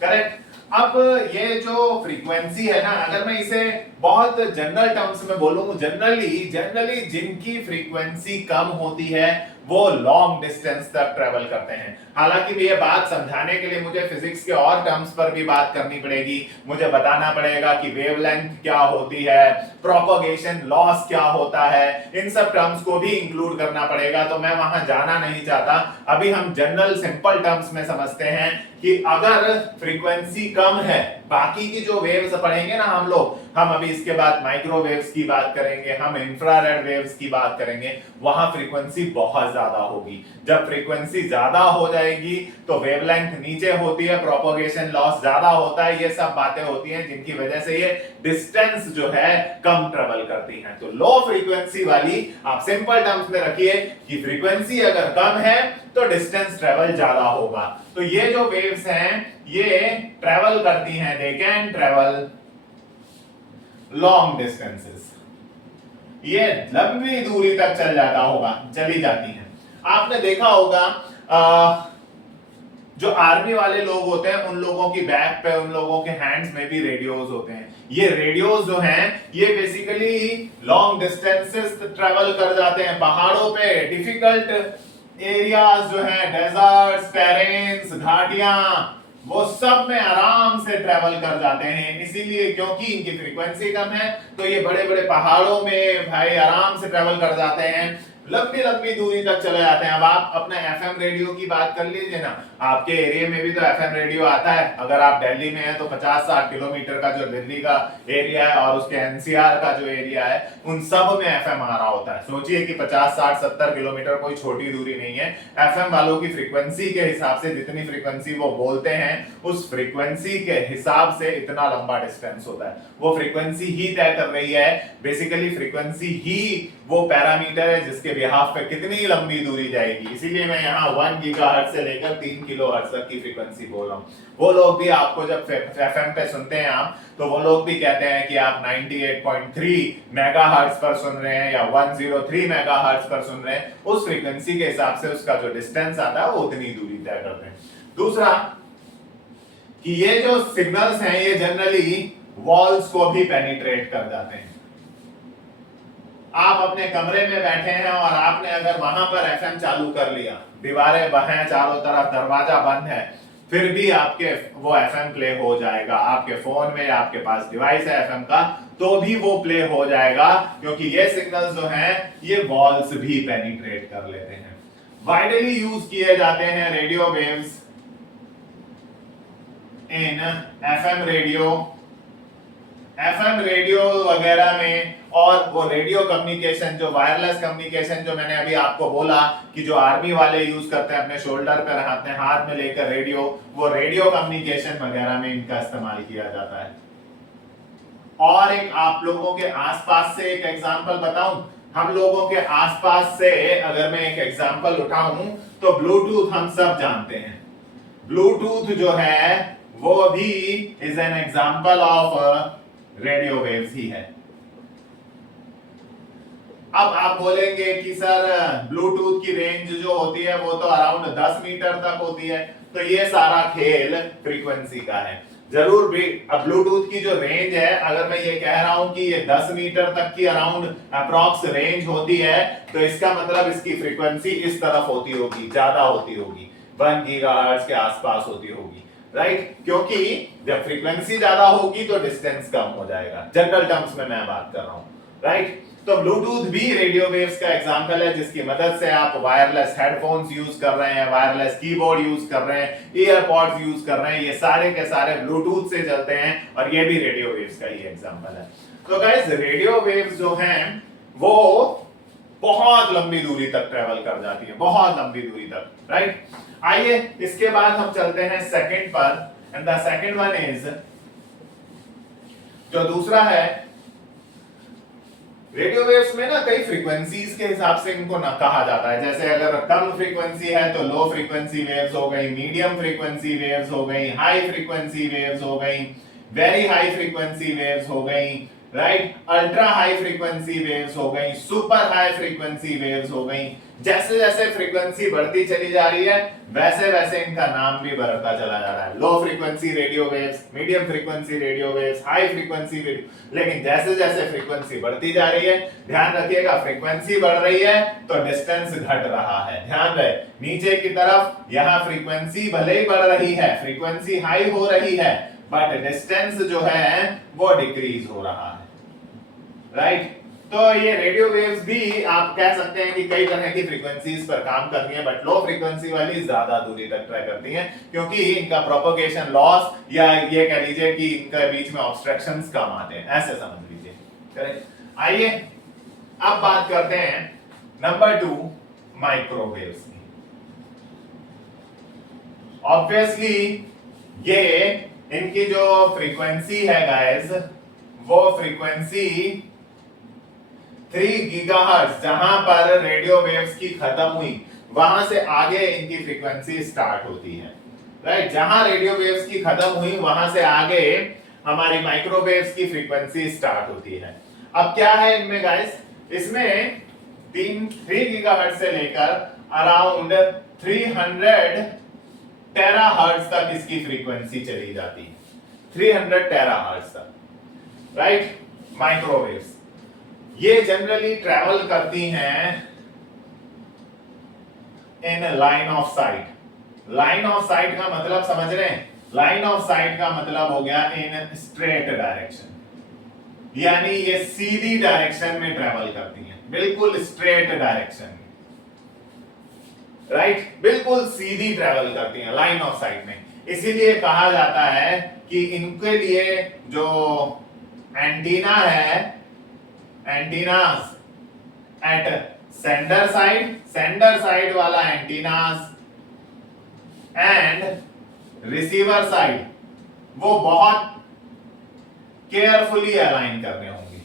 करेक्ट। अब ये जो फ्रीक्वेंसी है ना, अगर मैं इसे बहुत जनरल टर्म्स में बोलूं, जनरली जिनकी फ्रीक्वेंसी कम होती है वो लॉन्ग डिस्टेंस तक ट्रेवल करते हैं। हालांकि ये बात समझाने के लिए मुझे फिजिक्स के और टर्म्स पर भी बात करनी पड़ेगी, मुझे बताना पड़ेगा कि वेवलेंथ क्या होती है, प्रोपगेशन लॉस क्या होता है, इन सब टर्म्स को भी इंक्लूड करना पड़ेगा, तो मैं वहां जाना नहीं चाहता। अभी हम जनरल सिंपल टर्म्स में समझते हैं कि अगर फ्रीक्वेंसी कम है, बाकी की जो वेव्स पढ़ेंगे ना हम लोग, हम अभी इसके बाद माइक्रोवेव्स की बात करेंगे, हम इंफ्रारेड वेव्स की बात करेंगे, वहां फ्रीक्वेंसी बहुत ज्यादा होगी। जब फ्रीक्वेंसी ज्यादा हो जाएगी तो वेवलेंथ नीचे होती है, प्रोपगेशन लॉस ज्यादा होता है, ये सब बातें होती हैं जिनकी वजह से ये डिस्टेंस जो है कम ट्रेवल करती हैं। तो लो फ्रीक्वेंसी वाली आप सिंपल टर्म्स में रखिए कि फ्रीक्वेंसी अगर कम है तो डिस्टेंस ट्रेवल ज्यादा होगा। तो ये जो वेव्स हैं ये ट्रेवल करती हैं, they can travel long distances, ये लंबी दूरी तक चली जाती हैं। आपने देखा होगा जो आर्मी वाले लोग होते हैं उन लोगों की बैक पे, उन लोगों के हैंड्स में भी रेडियोस होते हैं। ये रेडियोस जो हैं ये बेसिकली लॉन्ग डिस्टेंसेस ट्रेवल कर जाते हैं। पहाड़ों पे डिफिकल्ट एरियाज जो हैं, डेजर्ट्स, टेरेन्स, घाटियां, वो सब में आराम से ट्रेवल कर जाते हैं। इसीलिए क्योंकि इनकी फ्रीक्वेंसी कम है तो ये बड़े बड़े पहाड़ों में भाई आराम से ट्रेवल कर जाते हैं, लंबी लंबी दूरी तक चले जाते हैं। अब आप अपने एफएम रेडियो की बात कर लीजिए ना, आपके एरिया में भी तो एफएम रेडियो आता है। अगर आप दिल्ली में हैं तो 50-60 किलोमीटर का जो दिल्ली का एरिया है और उसके एनसीआर का जो एरिया है उन सब में एफएम आ रहा होता है। सोचिए कि 50-60-70 किलोमीटर कोई छोटी दूरी नहीं है। एफएम वालों की फ्रीक्वेंसी के हिसाब से जितनी फ्रीक्वेंसी वो बोलते हैं उस फ्रीक्वेंसी के हिसाब से इतना लंबा डिस्टेंस होता है। वो फ्रीक्वेंसी ही तय कर रही है, बेसिकली फ्रीक्वेंसी ही वो पैरामीटर है जिसके बिहाफ पे कितनी लंबी दूरी जाएगी। इसीलिए मैं यहाँ 1 गीगाहर्ट्ज से लेकर 3 किलोहर्ट्ज तक की फ्रीक्वेंसी बोल रहा हूँ। वो लोग भी आपको जब एफएम पे सुनते हैं आप, तो वो लोग भी कहते हैं कि आप 98.3 मेगाहर्ट्ज पर सुन रहे हैं या 103 मेगाहर्ट्ज पर सुन रहे हैं। उस फ्रीक्वेंसी के हिसाब से उसका जो डिस्टेंस आता है वो उतनी दूरी तय करते हैं। दूसरा कि ये जो सिग्नल्स हैं ये जनरली वॉल्स को भी पेनिट्रेट कर जाते हैं। आप अपने कमरे में बैठे हैं और आपने अगर वहां पर एफएम चालू कर लिया, दीवारें हैं चारों तरफ, दरवाजा बंद है, फिर भी आपके वो एफएम प्ले हो जाएगा। आपके फोन में या आपके पास डिवाइस है एफएम का तो भी वो प्ले हो जाएगा, क्योंकि ये सिग्नल्स जो हैं ये वॉल्स भी पेनिट्रेट कर लेते हैं। वाइडली यूज किए जाते हैं radio waves in FM radio वगैरह में। और वो रेडियो कम्युनिकेशन, जो वायरलेस कम्युनिकेशन जो मैंने अभी आपको बोला कि जो आर्मी वाले यूज करते हैं अपने शोल्डर पर, अपने हाथ में लेकर रेडियो, वो रेडियो कम्युनिकेशन वगैरह में इनका इस्तेमाल किया जाता है। और एक आप लोगों के आसपास से एक एग्जांपल बताऊं, हम लोगों के आसपास से अगर मैं एक एग्जांपल उठाऊं तो ब्लूटूथ हम सब जानते हैं। ब्लूटूथ जो है वो भी is an example of radio waves ही है। अब आप बोलेंगे कि सर ब्लूटूथ की रेंज जो होती है वो तो अराउंड 10 मीटर तक होती है, तो ये सारा खेल फ्रीक्वेंसी का है। जरूर भी अब ब्लूटूथ की जो रेंज है, अगर मैं ये कह रहा हूं कि ये 10 मीटर तक की अराउंड अप्रॉक्स रेंज होती है, तो इसका मतलब इसकी फ्रीक्वेंसी इस तरफ होती होगी, ज्यादा होती होगी, 1 गीगाहर्ट्ज के आसपास होती होगी, राइट? क्योंकि जब फ्रीक्वेंसी ज्यादा होगी तो डिस्टेंस कम हो जाएगा। जनरल टर्म्स में मैं बात कर रहा हूं, राइट? तो ब्लूटूथ भी रेडियो वेव्स का एग्जांपल है, जिसकी मदद से आप वायरलेस हेडफोन्स यूज कर रहे हैं, वायरलेस कीबोर्ड यूज कर रहे हैं, ईयरपॉड्स यूज कर रहे हैं, ये सारे के सारे ब्लूटूथ से चलते हैं और ये भी रेडियो वेव्स का ही एग्जांपल है। तो गाइस रेडियो वेव्स जो हैं वो बहुत लंबी दूरी तक ट्रेवल कर जाती है, बहुत लंबी दूरी तक, राइट? आइए इसके बाद हम चलते हैं सेकंड पर, and the second one is, जो दूसरा है, रेडियो वेव्स में ना कई फ्रीक्वेंसीज के हिसाब से इनको ना कहा जाता है। जैसे अगर कम फ्रीक्वेंसी है तो लो फ्रीक्वेंसी वेव्स हो गई, मीडियम फ्रीक्वेंसी वेव्स हो गई, हाई फ्रीक्वेंसी वेव्स हो गई, वेरी हाई फ्रीक्वेंसी वेव्स हो गई, right? Ultra high frequency waves हो गई, सुपर हाई फ्रीक्वेंसी वेव्स हो गई। जैसे जैसे फ्रीक्वेंसी बढ़ती चली जा रही है वैसे वैसे इनका नाम भी बढ़ता चला जा रहा है। Low frequency radio waves, medium frequency radio waves, high frequency radio. लेकिन जैसे जैसे फ्रीक्वेंसी बढ़ती जा रही है, ध्यान रखिएगा फ्रीक्वेंसी बढ़ रही है तो डिस्टेंस घट रहा है। ध्यान रहे, नीचे की तरफ यहां फ्रीक्वेंसी भले ही बढ़ रही है, फ्रीक्वेंसी हाई हो रही है, बट डिस्टेंस जो है वो डिक्रीज हो रहा है, राइट? तो ये रेडियो वेव्स भी आप कह सकते हैं कि कई तरह की फ्रीक्वेंसीज पर काम करती हैं, बट लो फ्रीक्वेंसी वाली ज्यादा दूरी तक ट्रैक करती हैं, क्योंकि इनका प्रोपगेशन लॉस या ये कह लीजिए कि इनके बीच में ऑब्स्ट्रक्शंस कम आते हैं, ऐसे समझ लीजिए, करेक्ट? आइए अब बात करते हैं नंबर 2 माइक्रोवेव्स की। ऑब्वियसली ये इनकी जो फ्रीक्वेंसी है गाइस, वो फ्रीक्वेंसी 3 गीगाहर्ट्ज, जहां पर रेडियो वेव्स की खत्म हुई वहां से आगे इनकी फ्रीक्वेंसी स्टार्ट होती है, राइट? जहां रेडियो वेव्स की खत्म हुई वहां से आगे हमारी माइक्रोवेव्स की फ्रीक्वेंसी स्टार्ट होती है। अब क्या है इनमें गाइस, इसमें 3 गीगाहर्ट्ज से लेकर अराउंड 300 टेराहर्ट्ज तक इसकी फ्रीक्वेंसी चली जाती है, 300 टेराहर्ट्ज तक, राइट? माइक्रोवेव्स ये जनरली ट्रैवल करती हैं in line of site. Line of site का मतलब समझ रहे हैं? लाइन ऑफ साइट का मतलब हो गया इन स्ट्रेट डायरेक्शन, यानी ये सीधी डायरेक्शन में ट्रेवल करती हैं, बिल्कुल स्ट्रेट डायरेक्शन, राइट, बिल्कुल सीधी ट्रेवल करती हैं लाइन ऑफ साइट में। इसीलिए कहा जाता है कि इनके लिए जो एंटीना है, एंटीनास एट सेंडर साइड वाला एंटीनास एंड रिसीवर साइड, वो बहुत केयरफुली अलाइन करने होंगे,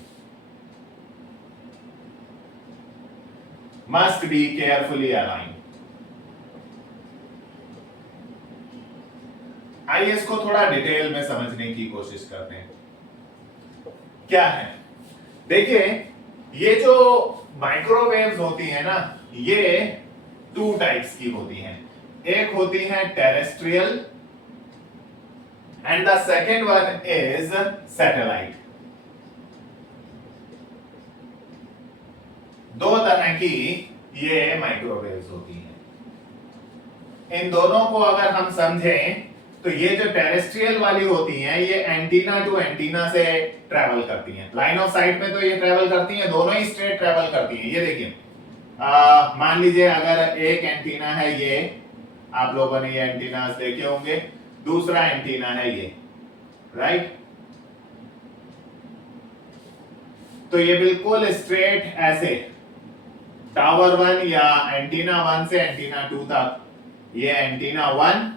मस्ट बी केयरफुली अलाइन। आइए इसको थोड़ा डिटेल में समझने की कोशिश करते हैं क्या है। देखिए ये जो माइक्रोवेव्स होती है ना, ये टू टाइप्स की होती हैं, एक होती है terrestrial and the second one is satellite. दो तरह की ये माइक्रोवेव्स होती हैं। इन दोनों को अगर हम समझें तो ये जो टेरेस्ट्रियल वाली होती हैं ये एंटीना टू एंटीना से ट्रेवल करती हैं, लाइन ऑफ साइट में तो ये ट्रेवल करती हैं, दोनों ही स्ट्रेट ट्रेवल करती हैं। ये देखिए मान लीजिए अगर एक एंटीना है ये, आप लोगों ने ये एंटीनास देखे होंगे, दूसरा एंटीना है ये, राइट, तो ये बिल्कुल स्ट्रेट ऐसे टावर 1 या एंटीना 1 से एंटीना 2 तक, ये एंटीना 1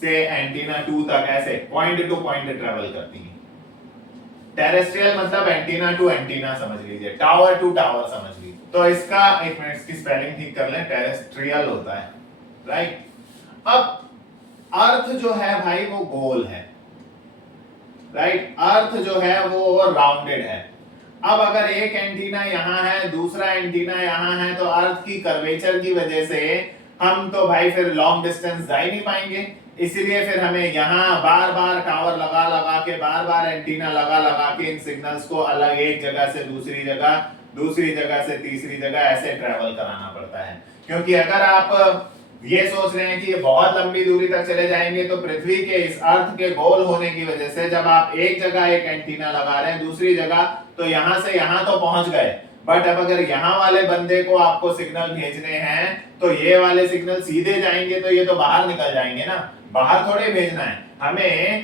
से एंटीना 2 तक ऐसे पॉइंट टू पॉइंट ट्रेवल करती हैं। टेरेस्ट्रियल मतलब एंटीना टू एंटीना समझ लीजिए, टावर टू टावर समझ लीजिए। तो इसका एक मिनट इसकी स्पेलिंग ठीक कर लें, टेरेस्ट्रियल होता है, राइट। अब अर्थ जो है भाई वो गोल है, राइट, अर्थ जो है वो राउंडेड है। अब अगर एक एंटीना यहां है, दूसरा एंटीना यहां है, तो अर्थ की कर्वेचर की वजह से हम तो भाई फिर लॉन्ग डिस्टेंस जा ही नहीं पाएंगे। इसीलिए फिर हमें यहाँ बार बार टावर लगा लगा के, बार बार एंटीना लगा लगा के इन सिग्नल्स को अलग एक जगह से दूसरी जगह, दूसरी जगह से तीसरी जगह ऐसे ट्रेवल कराना पड़ता है। क्योंकि अगर आप ये सोच रहे हैं कि ये बहुत लंबी दूरी तक चले जाएंगे, तो पृथ्वी के इस अर्थ के गोल होने की वजह से जब आप एक जगह एक एंटीना लगा रहे हैं, दूसरी जगह, तो यहां से यहां तो पहुंच गए, बट अब अगर यहाँ वाले बंदे को आपको सिग्नल भेजने हैं तो ये वाले सिग्नल सीधे जाएंगे तो ये तो बाहर निकल जाएंगे ना, बाहर थोड़े भेजना है, हमें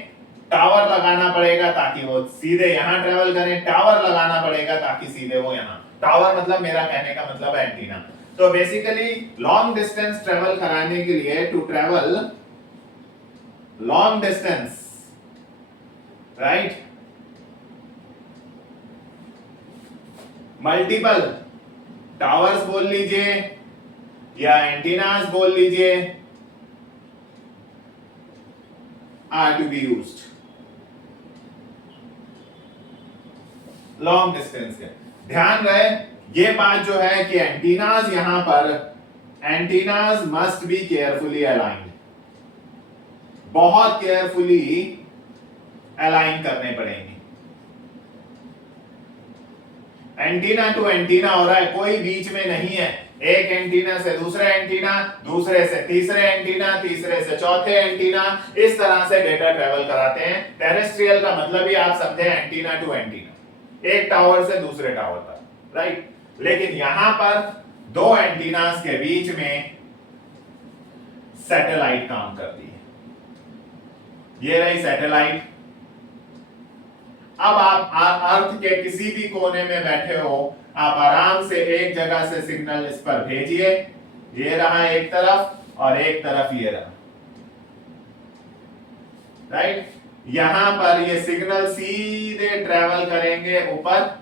टावर लगाना पड़ेगा ताकि वो सीधे यहाँ ट्रेवल करें, टावर लगाना पड़ेगा ताकि सीधे वो यहाँ, टावर मतलब मेरा कहने का मतलब एंटीना। तो बेसिकली लॉन्ग डिस्टेंस ट्रेवल कराने के लिए, to travel long distance, right, multiple towers बोल लीजिए या एंटीनास बोल लीजिए, are to be used long distance के। ध्यान रहे ये बात जो है कि एंटीनास यहां पर, antennas must be carefully aligned, बहुत केयरफुली अलाइन करने पड़ेंगे। एंटीना टू एंटीना हो रहा है, कोई बीच में नहीं है, एक एंटीना से दूसरे एंटीना, दूसरे से तीसरे एंटीना, तीसरे से चौथे एंटीना, इस तरह से डेटा ट्रेवल कराते हैं। टेरेस्ट्रियल का मतलब ही आप समझे एंटीना टू एंटीना, एक टावर से दूसरे टावर तक, राइट। लेकिन यहां पर दो एंटीनास के बीच में सैटेलाइट काम करती है, ये रही सैटेलाइट। अब आप अर्थ के किसी भी कोने में बैठे हो, आप आराम से एक जगह से सिग्नल इस पर भेजिए, ये रहा एक तरफ और एक तरफ ये रहा, राइट। यहां पर ये सिग्नल सीधे ट्रेवल करेंगे ऊपर,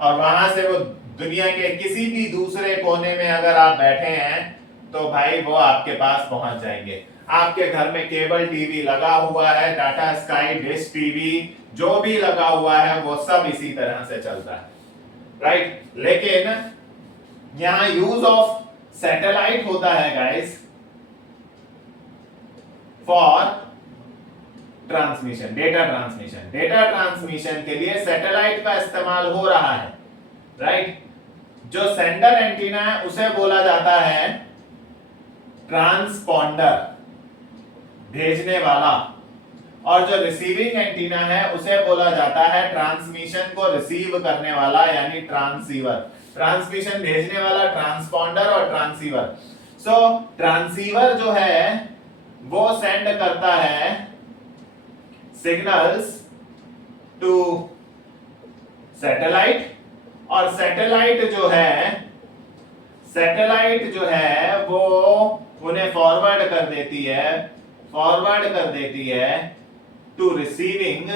और वहां से वो दुनिया के किसी भी दूसरे कोने में अगर आप बैठे हैं तो भाई वो आपके पास पहुंच जाएंगे। आपके घर में केबल टीवी लगा हुआ है, टाटा स्काई डिश टीवी जो भी लगा हुआ है वो सब इसी तरह से चलता है, राइट। लेकिन यहां यूज ऑफ सैटेलाइट होता है guys for transmission, data transmission. Data transmission के लिए सैटेलाइट का इस्तेमाल हो रहा है, राइट। जो सेंडर एंटीना है उसे बोला जाता है ट्रांसपॉन्डर, भेजने वाला, और जो रिसीविंग एंटीना है उसे बोला जाता है ट्रांसमिशन को रिसीव करने वाला यानी ट्रांसीवर। ट्रांसमिशन भेजने वाला ट्रांसपॉन्डर और ट्रांसीवर। सो ट्रांसीवर जो है वो सेंड करता है सिग्नल्स टू सैटेलाइट, और सैटेलाइट जो है वो उन्हें फॉरवर्ड कर देती है to receiving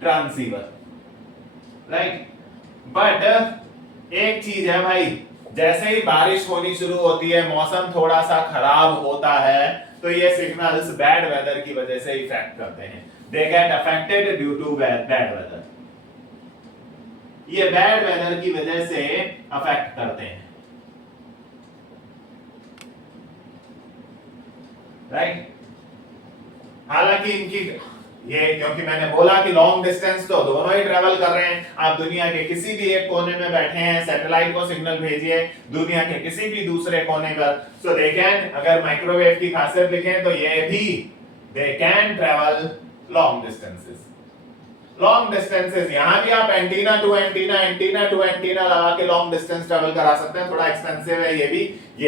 transceiver, right. But एक चीज है भाई, जैसे ही बारिश होनी शुरू होती है, मौसम थोड़ा सा खराब होता है, तो ये सिग्नल्स बैड वेदर की वजह से इफेक्ट करते हैं। They get affected due to bad weather. ये बैड वेदर की वजह से अफेक्ट करते हैं, राइट। हालांकि इनकी ये, क्योंकि मैंने बोला कि लॉन्ग डिस्टेंस तो दोनों ही ट्रेवल कर रहे हैं। आप दुनिया के किसी भी एक कोने में बैठे हैं, सैटेलाइट को सिग्नल भेजिए दुनिया के किसी भी दूसरे कोने पर, सो दे कैन, अगर माइक्रोवेव की खासियत लिखें तो ये भी they can travel long distances. Long distances, यहां भी आप एंटीना टू एंटीना लगा के लॉन्ग डिस्टेंस ट्रेवल करा सकते हैं। थोड़ा एक्सपेंसिव है ये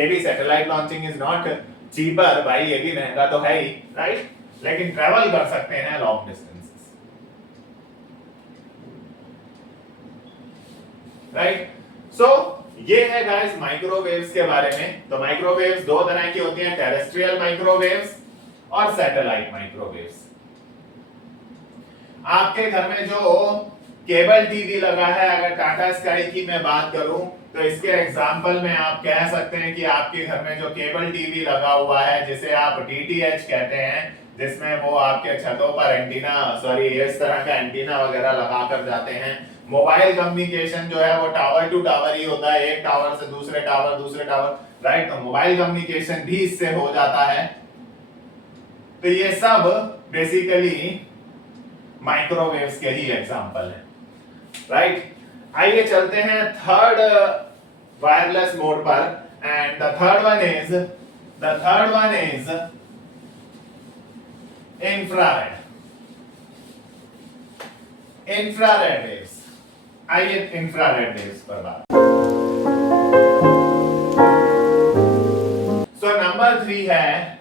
भी satellite launching is not cheaper भाई, ये भी महंगा तो है ही, राइट, लेकिन ट्रेवल कर सकते हैं लॉन्ग डिस्टेंसेस, राइट। सो ये है गाइस माइक्रोवेव्स के बारे में। तो माइक्रोवेव्स दो तरह की होती हैं, टेरेस्ट्रियल माइक्रोवेव्स और सैटेलाइट माइक्रोवेव्स। आपके घर में जो केबल टीवी लगा है, अगर टाटा स्काई की मैं बात करूं तो इसके एग्जांपल में आप कह सकते हैं कि आपके घर में जो केबल टीवी लगा हुआ है, जिसे आप डीटीएच कहते हैं, जिसमें वो आपके छतों पर एंटीना, सॉरी, इस तरह का एंटीना वगैरह लगा कर जाते हैं। मोबाइल कम्युनिकेशन जो है वो टावर टू टावर ही होता है, एक टावर से दूसरे टावर, राइट। तो मोबाइल कम्युनिकेशन भी इससे हो जाता है। तो ये सब बेसिकली माइक्रोवेव्स के ही एग्जांपल है, राइट। आइए चलते हैं थर्ड वायरलेस मोड पर, and the third one is infrared waves. आइए इंफ्रारेड वेव्स पर बात। सो नंबर 3 है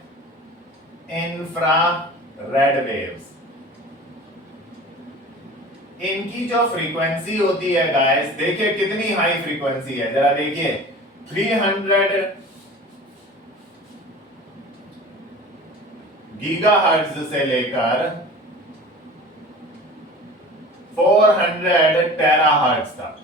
इंफ्रारेड वेव्स। इनकी जो फ्रीक्वेंसी होती है गाइस, देखिए कितनी हाई फ्रीक्वेंसी है, जरा देखिए 300 गीगाहर्ट्ज से लेकर 400 टेराहर्ट्ज तक,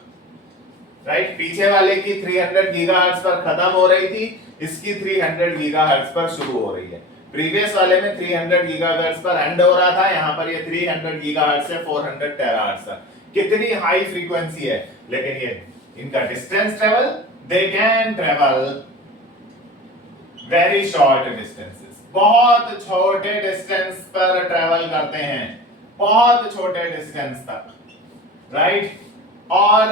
राइट। पीछे वाले की 300 गीगाहर्ट्ज पर खत्म हो रही थी, इसकी 300 गीगाहर्ट्ज पर शुरू हो रही है। प्रीवियस वाले में 300 गीगाहर्ट्ज पर एंड हो रहा था, यहां पर ये 300 गीगाहर्ट्ज से 400 टेराहर्ट्ज तक। कितनी हाई फ्रीक्वेंसी है, लेकिन ये इनका distance travel, they can travel very short distances, बहुत छोटे डिस्टेंस पर ट्रेवल करते हैं, बहुत छोटे डिस्टेंस तक, राइट। और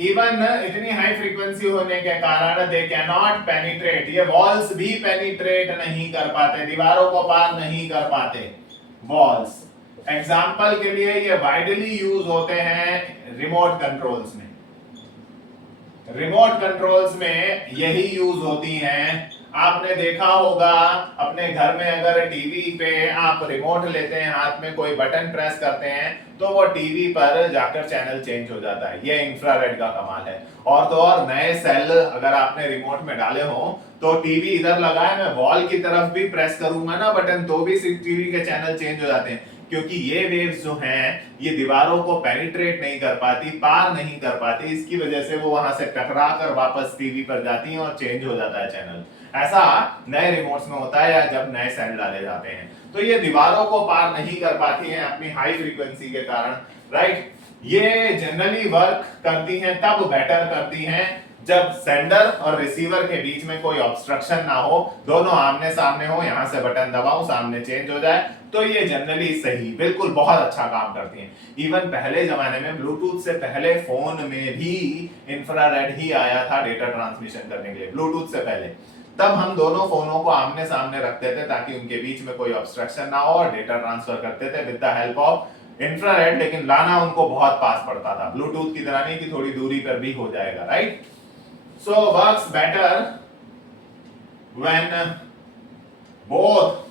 इवन इतनी हाई फ्रीक्वेंसी होने के कारण दे कैन नॉट पेनिट्रेट, ये वॉल्स भी पेनिट्रेट नहीं कर पाते, दीवारों को पार नहीं कर पाते वॉल्स। एग्जाम्पल के लिए ये वाइडली यूज होते हैं रिमोट कंट्रोल्स में। रिमोट कंट्रोल्स में यही यूज होती हैं। आपने देखा होगा अपने घर में, अगर टीवी पे आप रिमोट लेते हैं हाथ में, कोई बटन प्रेस करते हैं तो वो टीवी पर जाकर चैनल चेंज हो जाता है। ये इंफ्रारेड का कमाल है। और तो और नए सेल अगर आपने रिमोट में डाले हो तो टीवी इधर लगा है, मैं वॉल की तरफ भी प्रेस करूंगा ना बटन, तो भी टीवी के चैनल चेंज हो जाते हैं, क्योंकि ये वेव्स जो हैं ये दीवारों को पेनिट्रेट नहीं कर पाती, पार नहीं कर पाती, इसकी वजह से वो वहां से टकरा कर वापस टीवी पर जाती हैं और चेंज हो जाता है चैनल। ऐसा नए रिमोट्स में होता है या जब नए सेल डाले जाते हैं, तो ये दीवारों को पार नहीं कर पाती हैं अपनी हाई फ्रीक्वेंसी के कारण, राइट। ये जनरली वर्क करती हैं तब बेटर करती हैं जब सेंडर और रिसीवर के बीच में कोई ऑब्स्ट्रक्शन ना हो, दोनों आमने सामने हो, यहां से बटन दबाओ सामने चेंज हो जाए, तो ये जनरली सही, बिल्कुल बहुत अच्छा काम करती हैं। इवन पहले जमाने में ब्लूटूथ से पहले फोन में भी इंफ्रारेड ही आया था डेटा ट्रांसमिशन करने के लिए, ब्लूटूथ से पहले। तब हम दोनों फोनों को आमने सामने रखते थे ताकि उनके बीच में कोई ऑब्स्ट्रक्शन ना हो और डेटा ट्रांसफर करते थे with the help of infrared, लेकिन लाना उनको बहुत पास पड़ता था, ब्लूटूथ की तरह नहीं कि थोड़ी दूरी पर भी हो जाएगा, right? So works better when both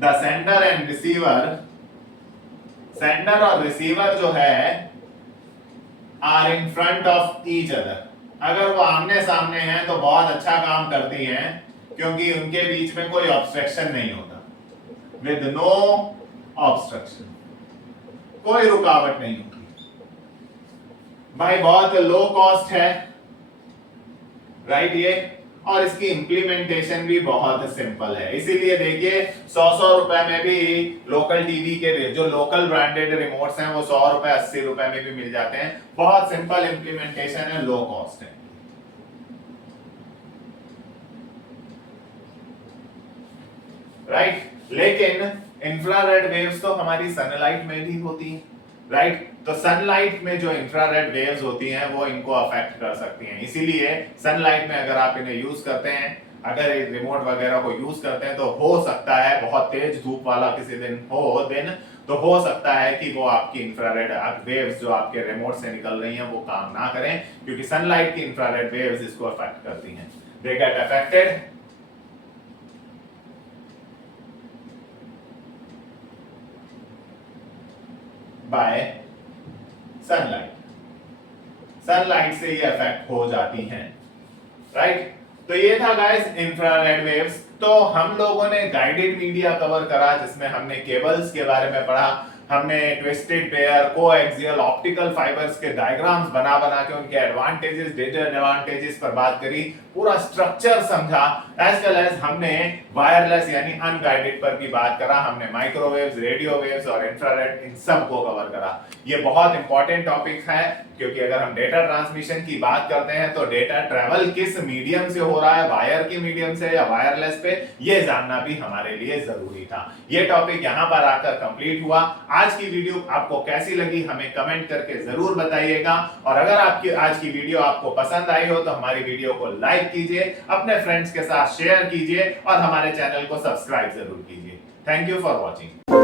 the sender and receiver, sender और रिसीवर जो है are in front of each other. अगर वो आमने सामने हैं तो बहुत अच्छा काम करती हैं क्योंकि उनके बीच में कोई ऑब्स्ट्रक्शन नहीं होता, विद नो ऑब्स्ट्रक्शन, कोई रुकावट नहीं होती। भाई बहुत लो कॉस्ट है, राइट ये, और इसकी इंप्लीमेंटेशन भी बहुत सिंपल है। इसीलिए देखिए 100 रुपए में भी लोकल टीवी के जो लोकल ब्रांडेड रिमोट्स हैं वो 100 रुपए 80 रुपए में भी मिल जाते हैं। बहुत सिंपल इंप्लीमेंटेशन है, लो कॉस्ट है, राइट? लेकिन इंफ्रारेड वेव्स तो हमारी सनलाइट में भी होती है, राइट? तो सनलाइट में जो इंफ्रारेड वेव्स होती हैं वो इनको अफेक्ट कर सकती हैं। इसीलिए सनलाइट में अगर आप इन्हें यूज करते हैं, अगर रिमोट वगैरह को यूज करते हैं, तो हो सकता है बहुत तेज धूप वाला किसी दिन तो हो सकता है कि वो आपकी इंफ्रारेड वेव्स जो आपके रिमोट से निकल रही हैं वो काम ना करें, क्योंकि सनलाइट की इंफ्रारेड वेव्स इसको अफेक्ट करती हैं। They get affected by sunlight, sunlight से ये अफेक्ट हो जाती हैं, राइट? तो ये था गाइस इंफ्रारेड वेव्स। तो हम लोगों ने गाइडेड मीडिया कवर करा जिसमें हमने केबल्स के बारे में पढ़ा, हमने twisted pair, coaxial, optical fibres के डायग्राम्स बना बना के उनके एडवांटेजेस डिसएडवांटेजेस पर बात करी, पूरा स्ट्रक्चर समझा, एज वेल एज हमने वायरलेस यानी अनगाइडेड पर भी बात करा, हमने माइक्रोवेव्स, रेडियो वेव्स और इंफ्रारेड इन सब को कवर करा। ये बहुत इंपॉर्टेंट टॉपिक है क्योंकि अगर हम डेटा ट्रांसमिशन की बात करते हैं तो डेटा ट्रेवल किस मीडियम से हो रहा है, वायर के मीडियम से या वायरलेस पे, ये जानना भी हमारे लिए जरूरी था। ये टॉपिक यहाँ पर आकर कंप्लीट हुआ। आज की वीडियो आपको कैसी लगी हमें कमेंट करके जरूर बताइएगा, और अगर आपकी आज की वीडियो आपको पसंद आई हो तो हमारी वीडियो को लाइक कीजिए, अपने फ्रेंड्स के साथ शेयर कीजिए और हमारे चैनल को सब्सक्राइब जरूर कीजिए। Thank you for watching.